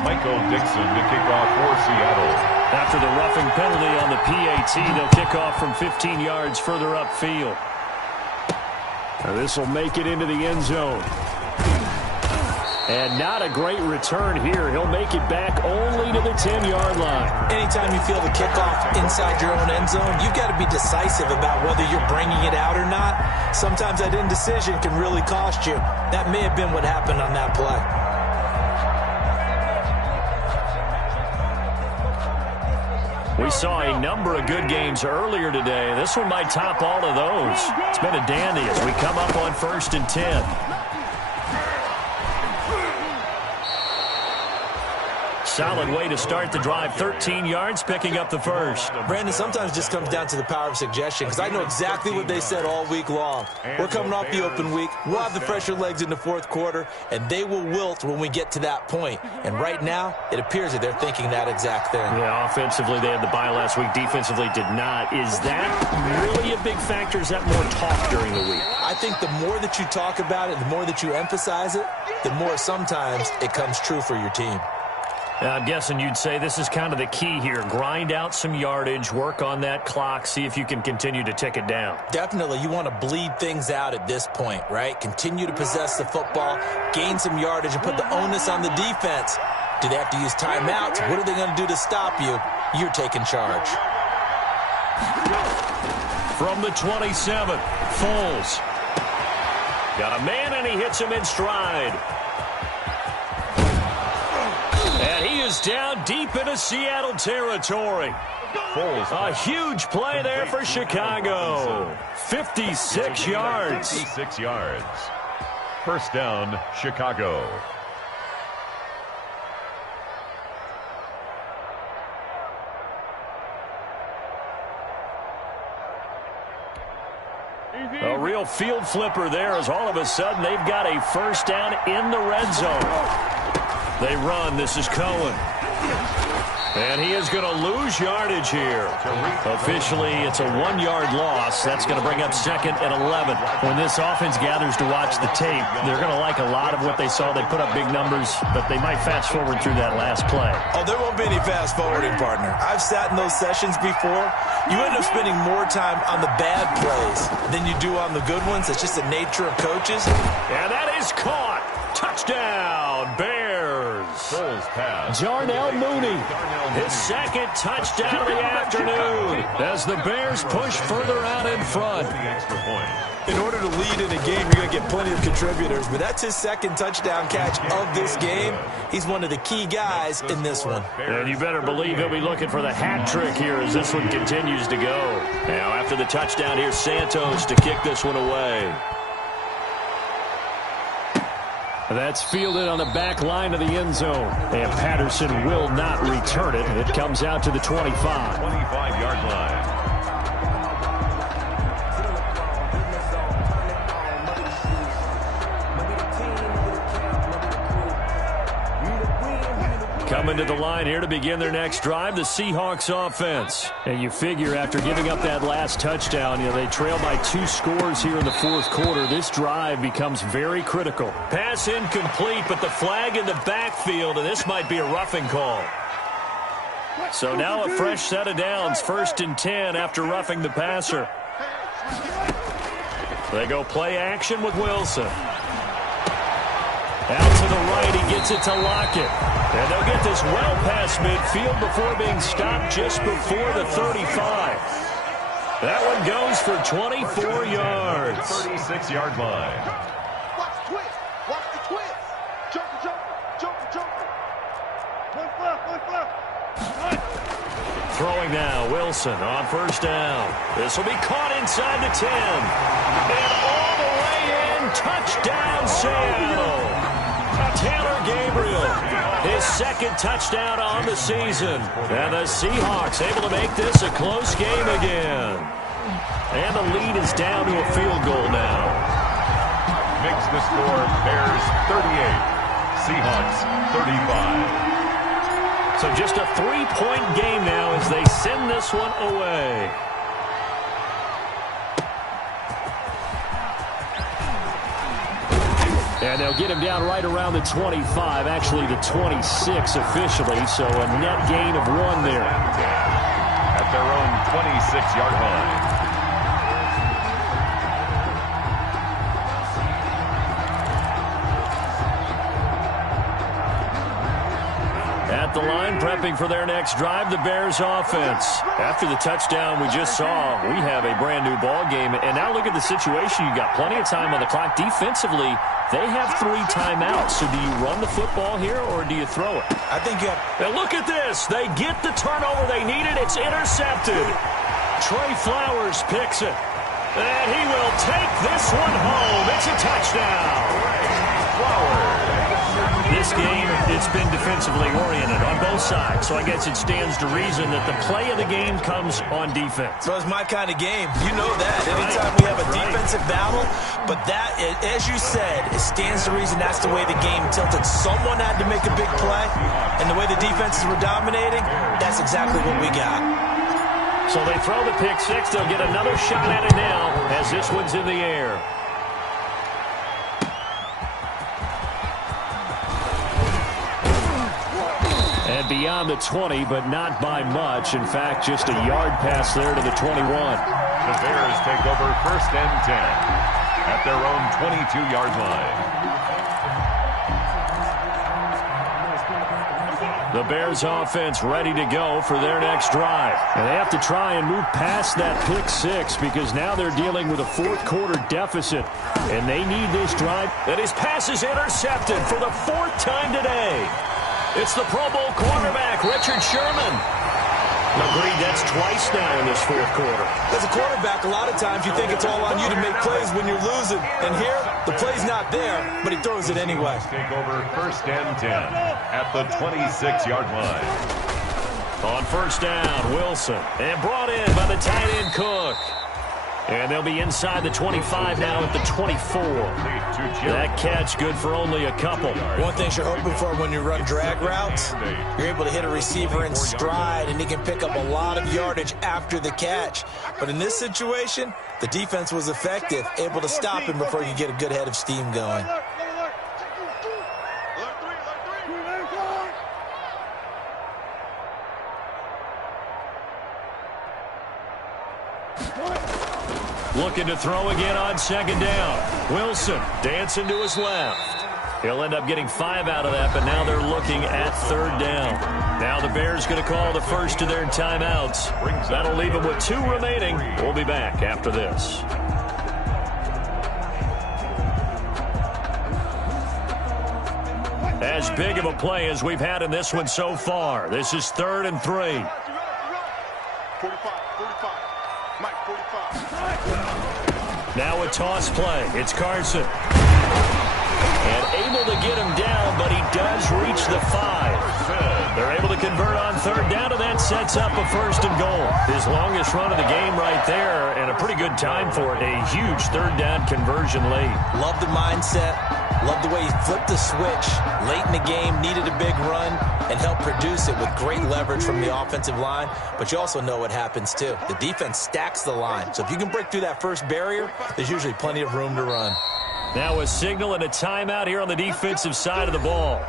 Michael Dixon to kick off for Seattle. After the roughing penalty on the PAT, they'll kick off from 15 yards further upfield. This will make it into the end zone. And not a great return here. He'll make it back only to the 10-yard line. Anytime you feel the kickoff inside your own end zone, you've got to be decisive about whether you're bringing it out or not. Sometimes that indecision can really cost you. That may have been what happened on that play. We saw a number of good games earlier today. This one might top all of those. It's been a dandy as we come up on 1st and 10. Solid way to start the drive. 13 yards, picking up the first. Brandon, sometimes it just comes down to the power of suggestion, because I know exactly what they said all week long. We're coming off the open week. We'll have the fresher legs in the 4th quarter, and they will wilt when we get to that point. And right now, it appears that they're thinking that exact thing. Yeah, offensively, they had the bye last week. Defensively, did not. Is that really a big factor? Is that more talk during the week? I think the more that you talk about it, the more that you emphasize it, the more sometimes it comes true for your team. I'm guessing you'd say this is kind of the key here. Grind out some yardage, work on that clock, see if you can continue to tick it down. Definitely. You want to bleed things out at this point, right? Continue to possess the football, gain some yardage, and put the onus on the defense. Do they have to use timeouts? What are they going to do to stop you? You're taking charge. From the 27, Foles. Got a man, and he hits him in stride. And he is down deep into Seattle territory. A huge play there for Chicago. 56 yards. 56 yards. First down, Chicago. A real field flipper there as all of a sudden they've got a first down in the red zone. They run. This is Cohen. And he is going to lose yardage here. Officially, it's a 1-yard loss. That's going to bring up 2nd and 11. When this offense gathers to watch the tape, they're going to like a lot of what they saw. They put up big numbers, but they might fast forward through that last play. Oh, there won't be any fast forwarding, partner. I've sat in those sessions before. You end up spending more time on the bad plays than you do on the good ones. It's just the nature of coaches. And that is caught. Touchdown, Bears. Darnell Mooney, his 2nd touchdown of the afternoon as the Bears push further out in front. In order to lead in a game, you're going to get plenty of contributors, but that's his 2nd touchdown catch of this game. He's one of the key guys in this one. And you better believe he'll be looking for the hat trick here as this one continues to go. Now, after the touchdown, here's Santos to kick this one away. That's fielded on the back line of the end zone. And Patterson will not return it. It comes out to the 25. 25-yard line. Coming to the line here to begin their next drive, the Seahawks offense. And you figure after giving up that last touchdown, they trail by 2 scores here in the 4th quarter. This drive becomes very critical. Pass incomplete, but the flag in the backfield, and this might be a roughing call. So now a fresh set of downs, 1st and 10 after roughing the passer. They go play action with Wilson. Out to the right, he gets it to Lockett. And they'll get this well past midfield before being stopped just before the 35. That one goes for 24 yards. 36-yard line. Watch the twist. Watch the twist. Joker, joker, joker, joker. One fluff. Throwing now, Wilson on first down. This will be caught inside the 10. And all the way in, touchdown Seattle. Taylor Gabriel, his second touchdown on the season. And the Seahawks able to make this a close game again. And the lead is down to a field goal now. Makes the score Bears 38, Seahawks 35. So just a 3-point game now as they send this one away. And they'll get him down right around the 25, actually the 26 officially, so a net gain of 1 there. At their own 26-yard line. At the line, prepping for their next drive, the Bears offense. After the touchdown we just saw, we have a brand-new ball game. And now look at the situation. You got plenty of time on the clock. Defensively, they have 3 timeouts. So do you run the football here or do you throw it? I think you have... And look at this. They get the turnover they needed. It's intercepted. Trey Flowers picks it. And he will take this one home. It's a touchdown. Flowers. This game, it's been defensively oriented on both sides, so I guess it stands to reason that the play of the game comes on defense. So it's my kind of game. You know that. Anytime we have a defensive battle, but that, as you said, it stands to reason that's the way the game tilted. Someone had to make a big play, and the way the defenses were dominating, that's exactly what we got. So they throw the pick six. They'll get another shot at it now as this one's in the air. And beyond the 20, but not by much. In fact, just a yard pass there to the 21. The Bears take over first and 10 at their own 22-yard line. The Bears offense ready to go for their next drive. And they have to try and move past that pick six because now they're dealing with a fourth-quarter deficit. And they need this drive. And his pass is intercepted for the 4th time today. It's the Pro Bowl quarterback, Richard Sherman. Agreed, that's twice now in this 4th quarter. As a quarterback, a lot of times you think it's all on you to make plays when you're losing. And here, the play's not there, but he throws it anyway. Take over first and 10 at the 26-yard line. On first down, Wilson. And brought in by the tight end, Cook. And they'll be inside the 25 now at the 24. That catch good for only a couple. One thing you're hoping for when you run drag routes, you're able to hit a receiver in stride, and he can pick up a lot of yardage after the catch. But in this situation, the defense was effective, able to stop him before you get a good head of steam going. Looking to throw again on second down. Wilson dancing to his left. He'll end up getting 5 out of that, but now they're looking at 3rd down. Now the Bears going to call the first of their timeouts. That'll leave them with 2 remaining. We'll be back after this. As big of a play as we've had in this one so far. This is 3rd and 3. 45. Mike, 45. Now a toss play. It's Carson. And able to get him down, but he does reach the 5. They're able to convert on 3rd down, and that sets up a 1st and goal. His longest run of the game right there, and a pretty good time for it. A huge 3rd down conversion lead. Love the mindset. Love the way he flipped the switch late in the game, needed a big run, and helped produce it with great leverage from the offensive line. But you also know what happens, too. The defense stacks the line. So if you can break through that first barrier, there's usually plenty of room to run. Now a signal and a timeout here on the defensive side of the ball.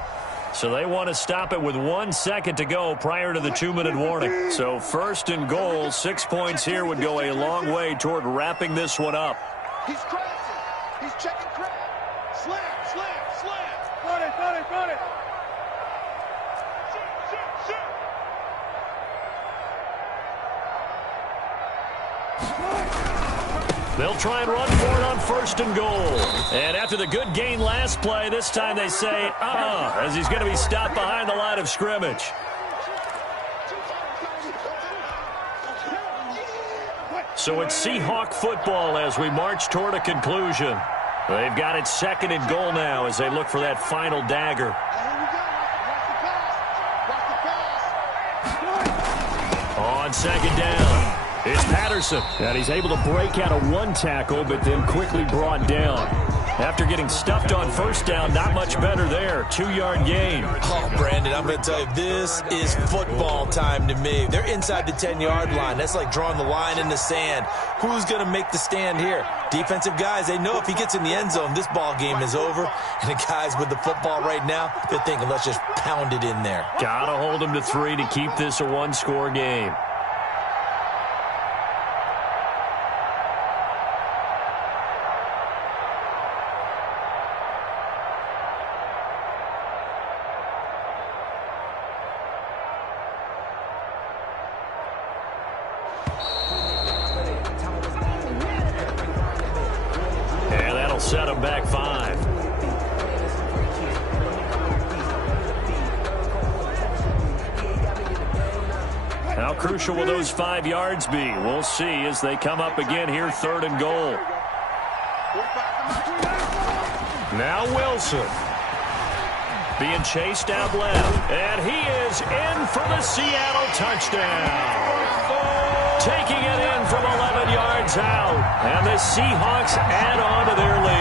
So they want to stop it with 1 second to go prior to the 2-minute warning. So 1st and goal, 6 points here would go a long way toward wrapping this one up. He's crashing. He's checking crab. Slam, slam, slam. Got it, got it, got it. Shoot, shoot, shoot. They'll try and run for it on 1st and goal. And after the good gain last play, this time they say, as he's going to be stopped behind the line of scrimmage. So it's Seahawk football as we march toward a conclusion. They've got it 2nd and goal now as they look for that final dagger. On 2nd down, it's Patterson. And he's able to break out of 1 tackle, but then quickly brought down. After getting stuffed on 1st down, not much better there. 2-yard gain. Oh, Brandon, I'm going to tell you, this is football time to me. They're inside the 10-yard line. That's like drawing the line in the sand. Who's going to make the stand here? Defensive guys, they know if he gets in the end zone, this ball game is over. And the guys with the football right now, they're thinking, let's just pound it in there. Got to hold him to 3 to keep this a 1-score game. Set him back 5. How crucial will those 5 yards be? We'll see as they come up again here, 3rd and goal. Now Wilson. Being chased out left. And he is in for the Seattle touchdown. Taking it in from 11 yards out. And the Seahawks add on to their lead.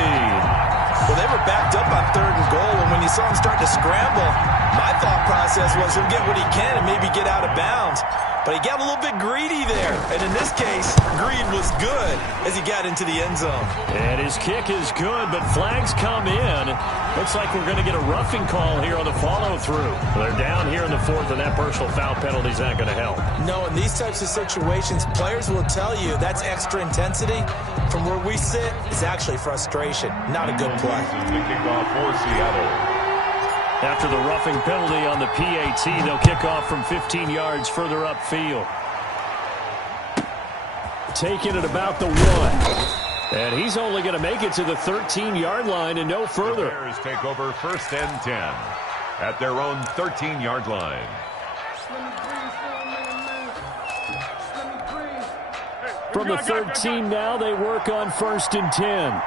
Well, they were backed up on 3rd and goal, and when you saw him start to scramble, my thought process was he'll get what he can and maybe get out of bounds. But he got a little bit greedy there. And in this case, greed was good as he got into the end zone. And his kick is good, but flags come in. Looks like we're going to get a roughing call here on the follow-through. They're down here in the 4th, and that personal foul penalty is not going to help. No, in these types of situations, players will tell you that's extra intensity. From where we sit, it's actually frustration. Not a good play. The kickoff for Seattle. After the roughing penalty on the PAT, they'll kick off from 15 yards further upfield. Taking it about the 1. And he's only going to make it to the 13-yard line and no further. The Bears take over 1st and 10 at their own 13-yard line. From the 13 now, they work on 1st and 10.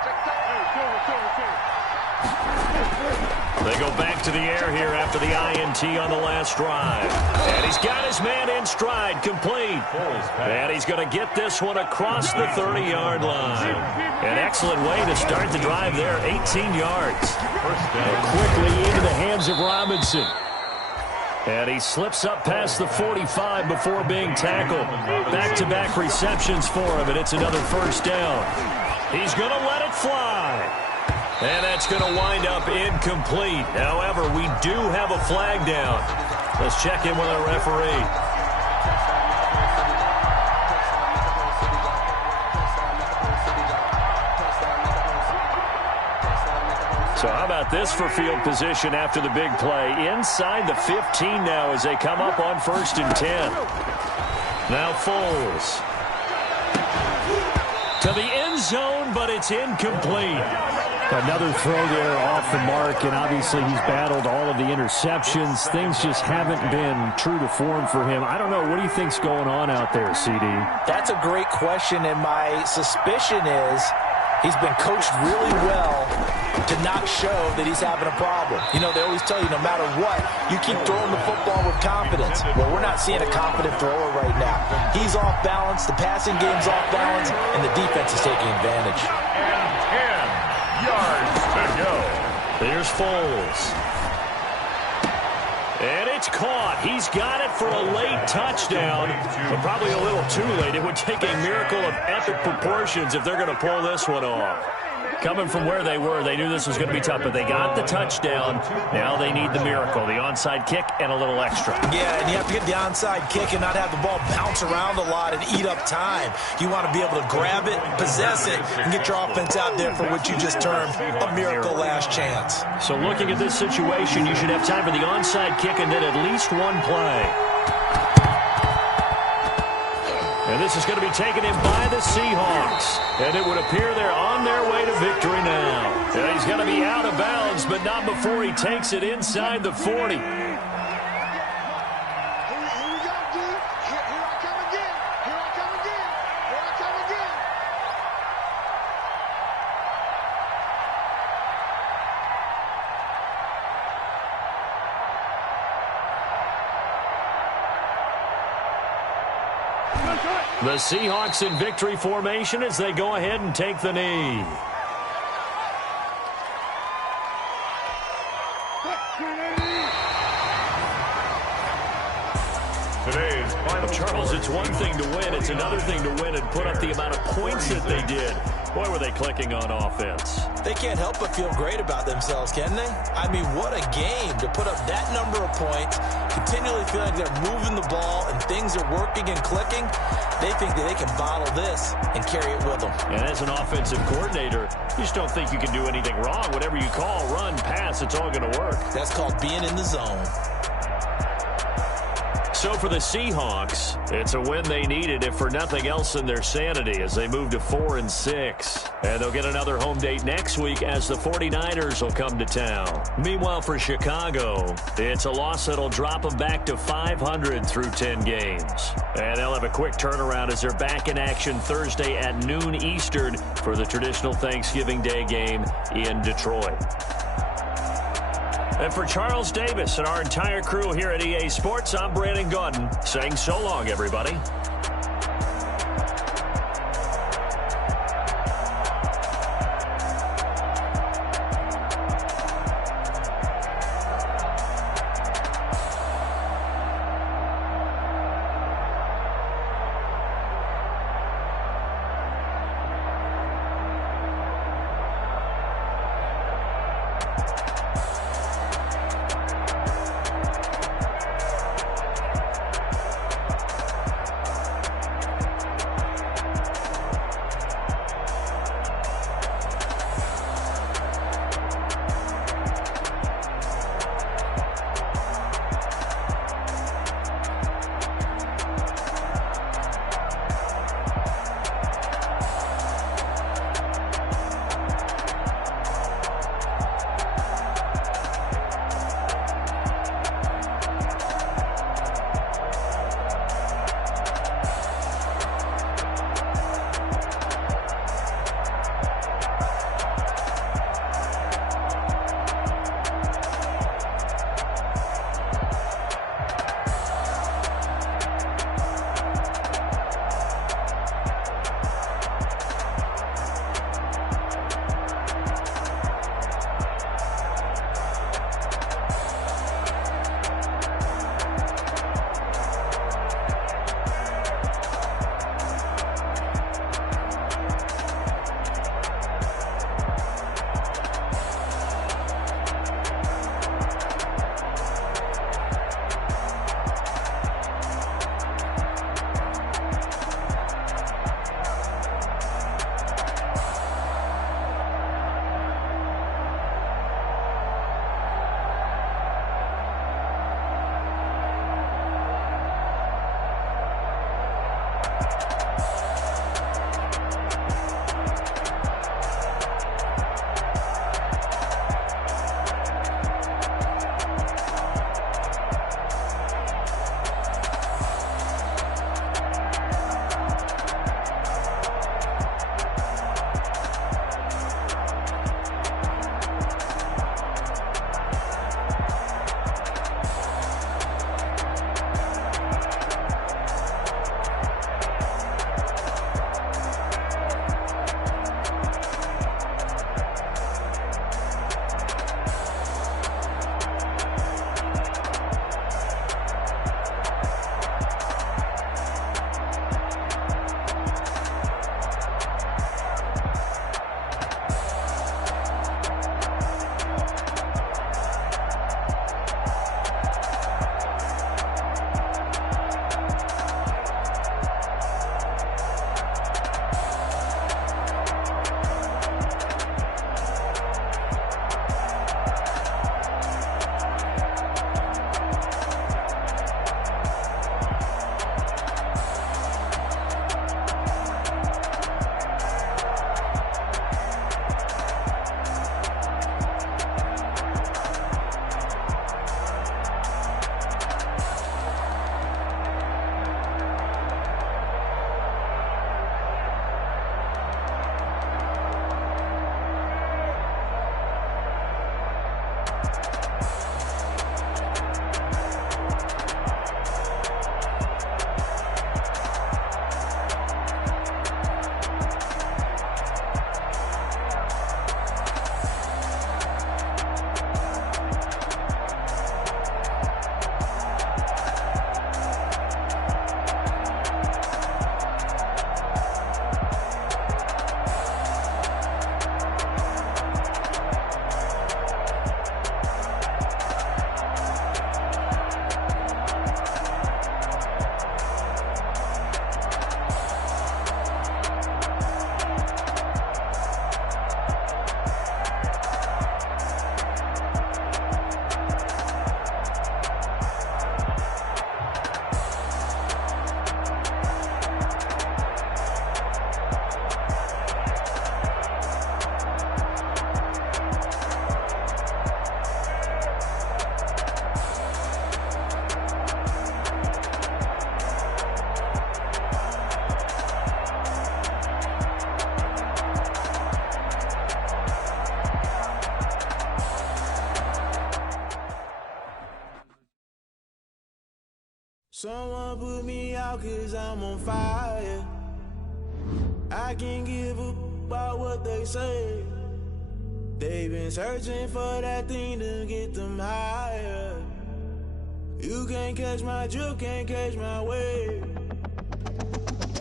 They go back to the air here after the INT on the last drive. And he's got his man in stride, complete. And he's going to get this one across the 30-yard line. An excellent way to start the drive there, 18 yards. And quickly into the hands of Robinson. And he slips up past the 45 before being tackled. Back-to-back receptions for him, and it's another 1st down. He's going to let it fly. And that's going to wind up incomplete. However, we do have a flag down. Let's check in with our referee. So how about this for field position after the big play? Inside the 15 now as they come up on 1st and 10. Now Foles. To the end zone, but it's incomplete. Another throw there off the mark, and obviously he's battled all of the interceptions. Things just haven't been true to form for him. I don't know. What do you think's going on out there, CD? That's a great question, and my suspicion is he's been coached really well to not show that he's having a problem. You know, they always tell you no matter what, you keep throwing the football with confidence. Well, we're not seeing a confident thrower right now. He's off balance, the passing game's off balance, and the defense is taking advantage. And 10 yards to go. There's Foles. And it's caught. He's got it for a late touchdown, but probably a little too late. It would take a miracle of epic proportions if they're going to pull this one off. Coming from where they were, they knew this was going to be tough, but they got the touchdown. Now they need the miracle, the onside kick and a little extra. Yeah, and you have to get the onside kick and not have the ball bounce around a lot and eat up time. You want to be able to grab it, possess it, and get your offense out there for what you just termed a miracle last chance. So looking at this situation, you should have time for the onside kick and then at least one play. And this is going to be taken in by the Seahawks. And it would appear they're on their way to victory now. And he's going to be out of bounds, but not before he takes it inside the 40. Here we go, dude. Here I come again. Here I come again. Here I come again. The Seahawks in victory formation as they go ahead and take the knee. Today's final Charles, it's one thing to win. It's another thing to win and put up the amount of points that they did. Boy, were they clicking on offense. They can't help but feel great about themselves, can they? I mean, what a game to put up that number of points, continually feeling like they're moving the ball and things are working and clicking. They think that they can bottle this and carry it with them. And as an offensive coordinator, you just don't think you can do anything wrong. Whatever you call, run, pass, it's all going to work. That's called being in the zone. So for the Seahawks, it's a win they needed, if for nothing else than their sanity, as they move to 4-6. And they'll get another home date next week as the 49ers will come to town. Meanwhile, for Chicago, it's a loss that'll drop them back to 500 through 10 games. And they'll have a quick turnaround as they're back in action Thursday at noon Eastern for the traditional Thanksgiving Day game in Detroit. And for Charles Davis and our entire crew here at EA Sports, I'm Brandon Gaudin saying so long, everybody. Someone put me out 'cause I'm on fire. I can't give a about what they say. They've been searching for that thing to get them higher. You can't catch my drift, can't catch my wave.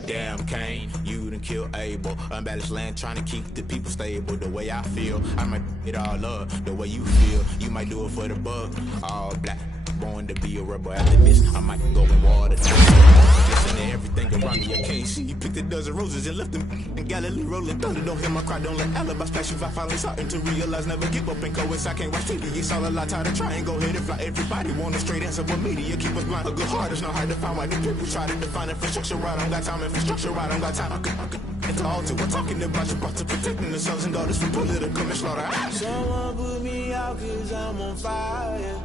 Damn, Kane, you done killed Abel. Unbalanced land, trying to keep the people stable. The way I feel, I might it all up. The way you feel, you might do it for the bug. All black, born to be a rebel. After this, I might go in water. Listen to everything around me, I can't see. You picked a dozen roses and left them in Galilee rolling thunder. Don't hear my cry, don't let alibis flash. If I finally starting to realize, never give up and coincide. I can't watch TV, it's all a lot. Tired of trying, go ahead and fly. Everybody want a straight answer, but media keep us blind. A good heart is not hard to find. Why do people try to define infrastructure? I don't got time, infrastructure, I don't got time. I could it's all to we're talking about your to protecting the sons and daughters from political manslaughter. Someone put me out 'cause I'm on fire.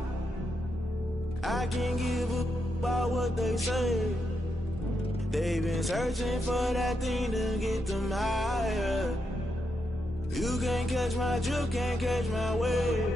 I can't give a about what they say. They've been searching for that thing to get them higher. You can't catch my drift, can't catch my wave.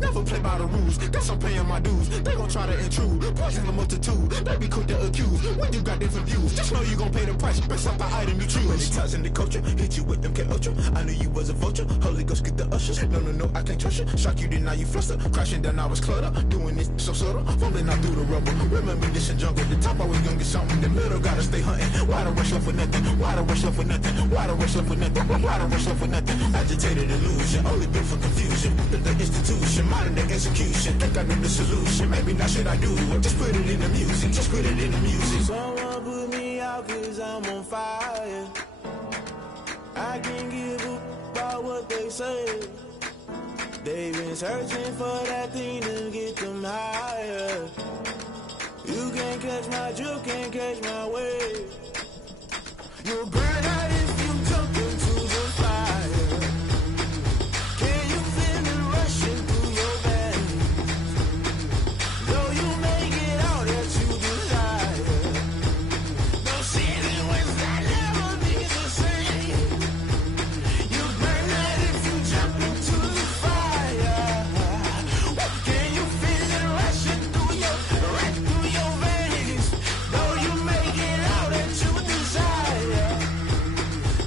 Never play by the rules, guess I'm paying my dues. They gon' try to intrude, poison the multitude. They be quick to accuse, when you got different views. Just know you gon' pay the price, based off the item you choose. Many times in the culture, hit you with them K-Ultra. I knew you was a vulture, Holy Ghost get the ushers. No, I can't trust you. Shock you, then now you fluster. Crashing down, I was cluttered. Doing this so subtle, fumbling out through the rubble. Remember this in jungle, the top always gonna get something. In the middle, gotta stay hunting. Why the rush left for nothing? Why the rush left for nothing? Why the rush left for nothing? Why the rush left for nothing? Agitated illusion, only built for confusion. The institution, modern day execution. Think I know the solution. Maybe not should I do it? Just put it in the music. Just put it in the music. Someone put me out 'cause I'm on fire. I can't give a about what they say. They've been searching for that thing to get them higher. You can't catch my drift, can't catch my wave. You'll burn out if you jump into the fire. Can you feel it rushing through your veins? Though you make it out that you desire. Those ceiling winds that never be the same. You burn out if you jump into the fire. Can you feel it rushing through your veins? Though you make it out that you desire.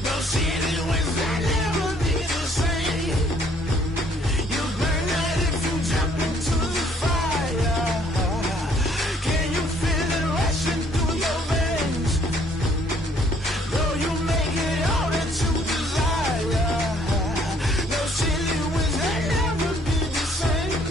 Those ceiling winds that never be the same. You burn out if you jump into the fire. Can you feel it rushing through your veins? Though you make it out that you desire. Those ceiling winds that never be the same.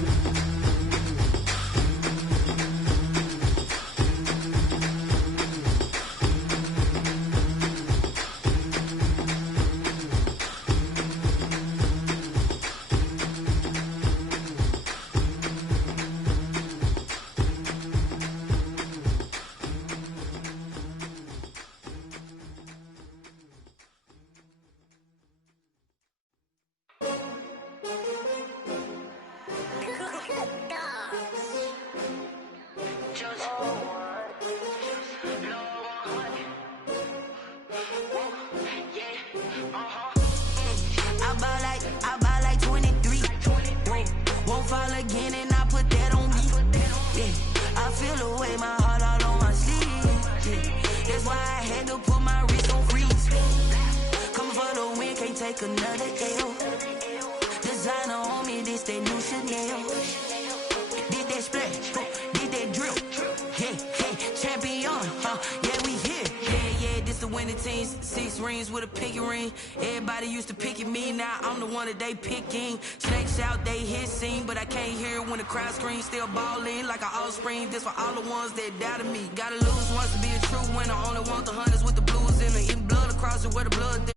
I buy like 23. Won't fall again and I put that on me. Yeah, I feel the way, my heart all on my sleeve. Yeah, that's why I had to put my wrist on freeze. Coming for the win, can't take another L. Designer on me, this that new Chanel. Did that splash, did that drill. Yeah, champion, yeah, we here. Yeah, this the winning team. 6 rings with a pinky ring. Everybody used to pick at me, now I'm the one that they picking. Snakes out, they hit scene, but I can't hear it when the crowd screams. Still ballin' like an offspring. This for all the ones that doubted me. Gotta lose once to be a true winner. Only want the hunters with the blues in the blood across it where the blood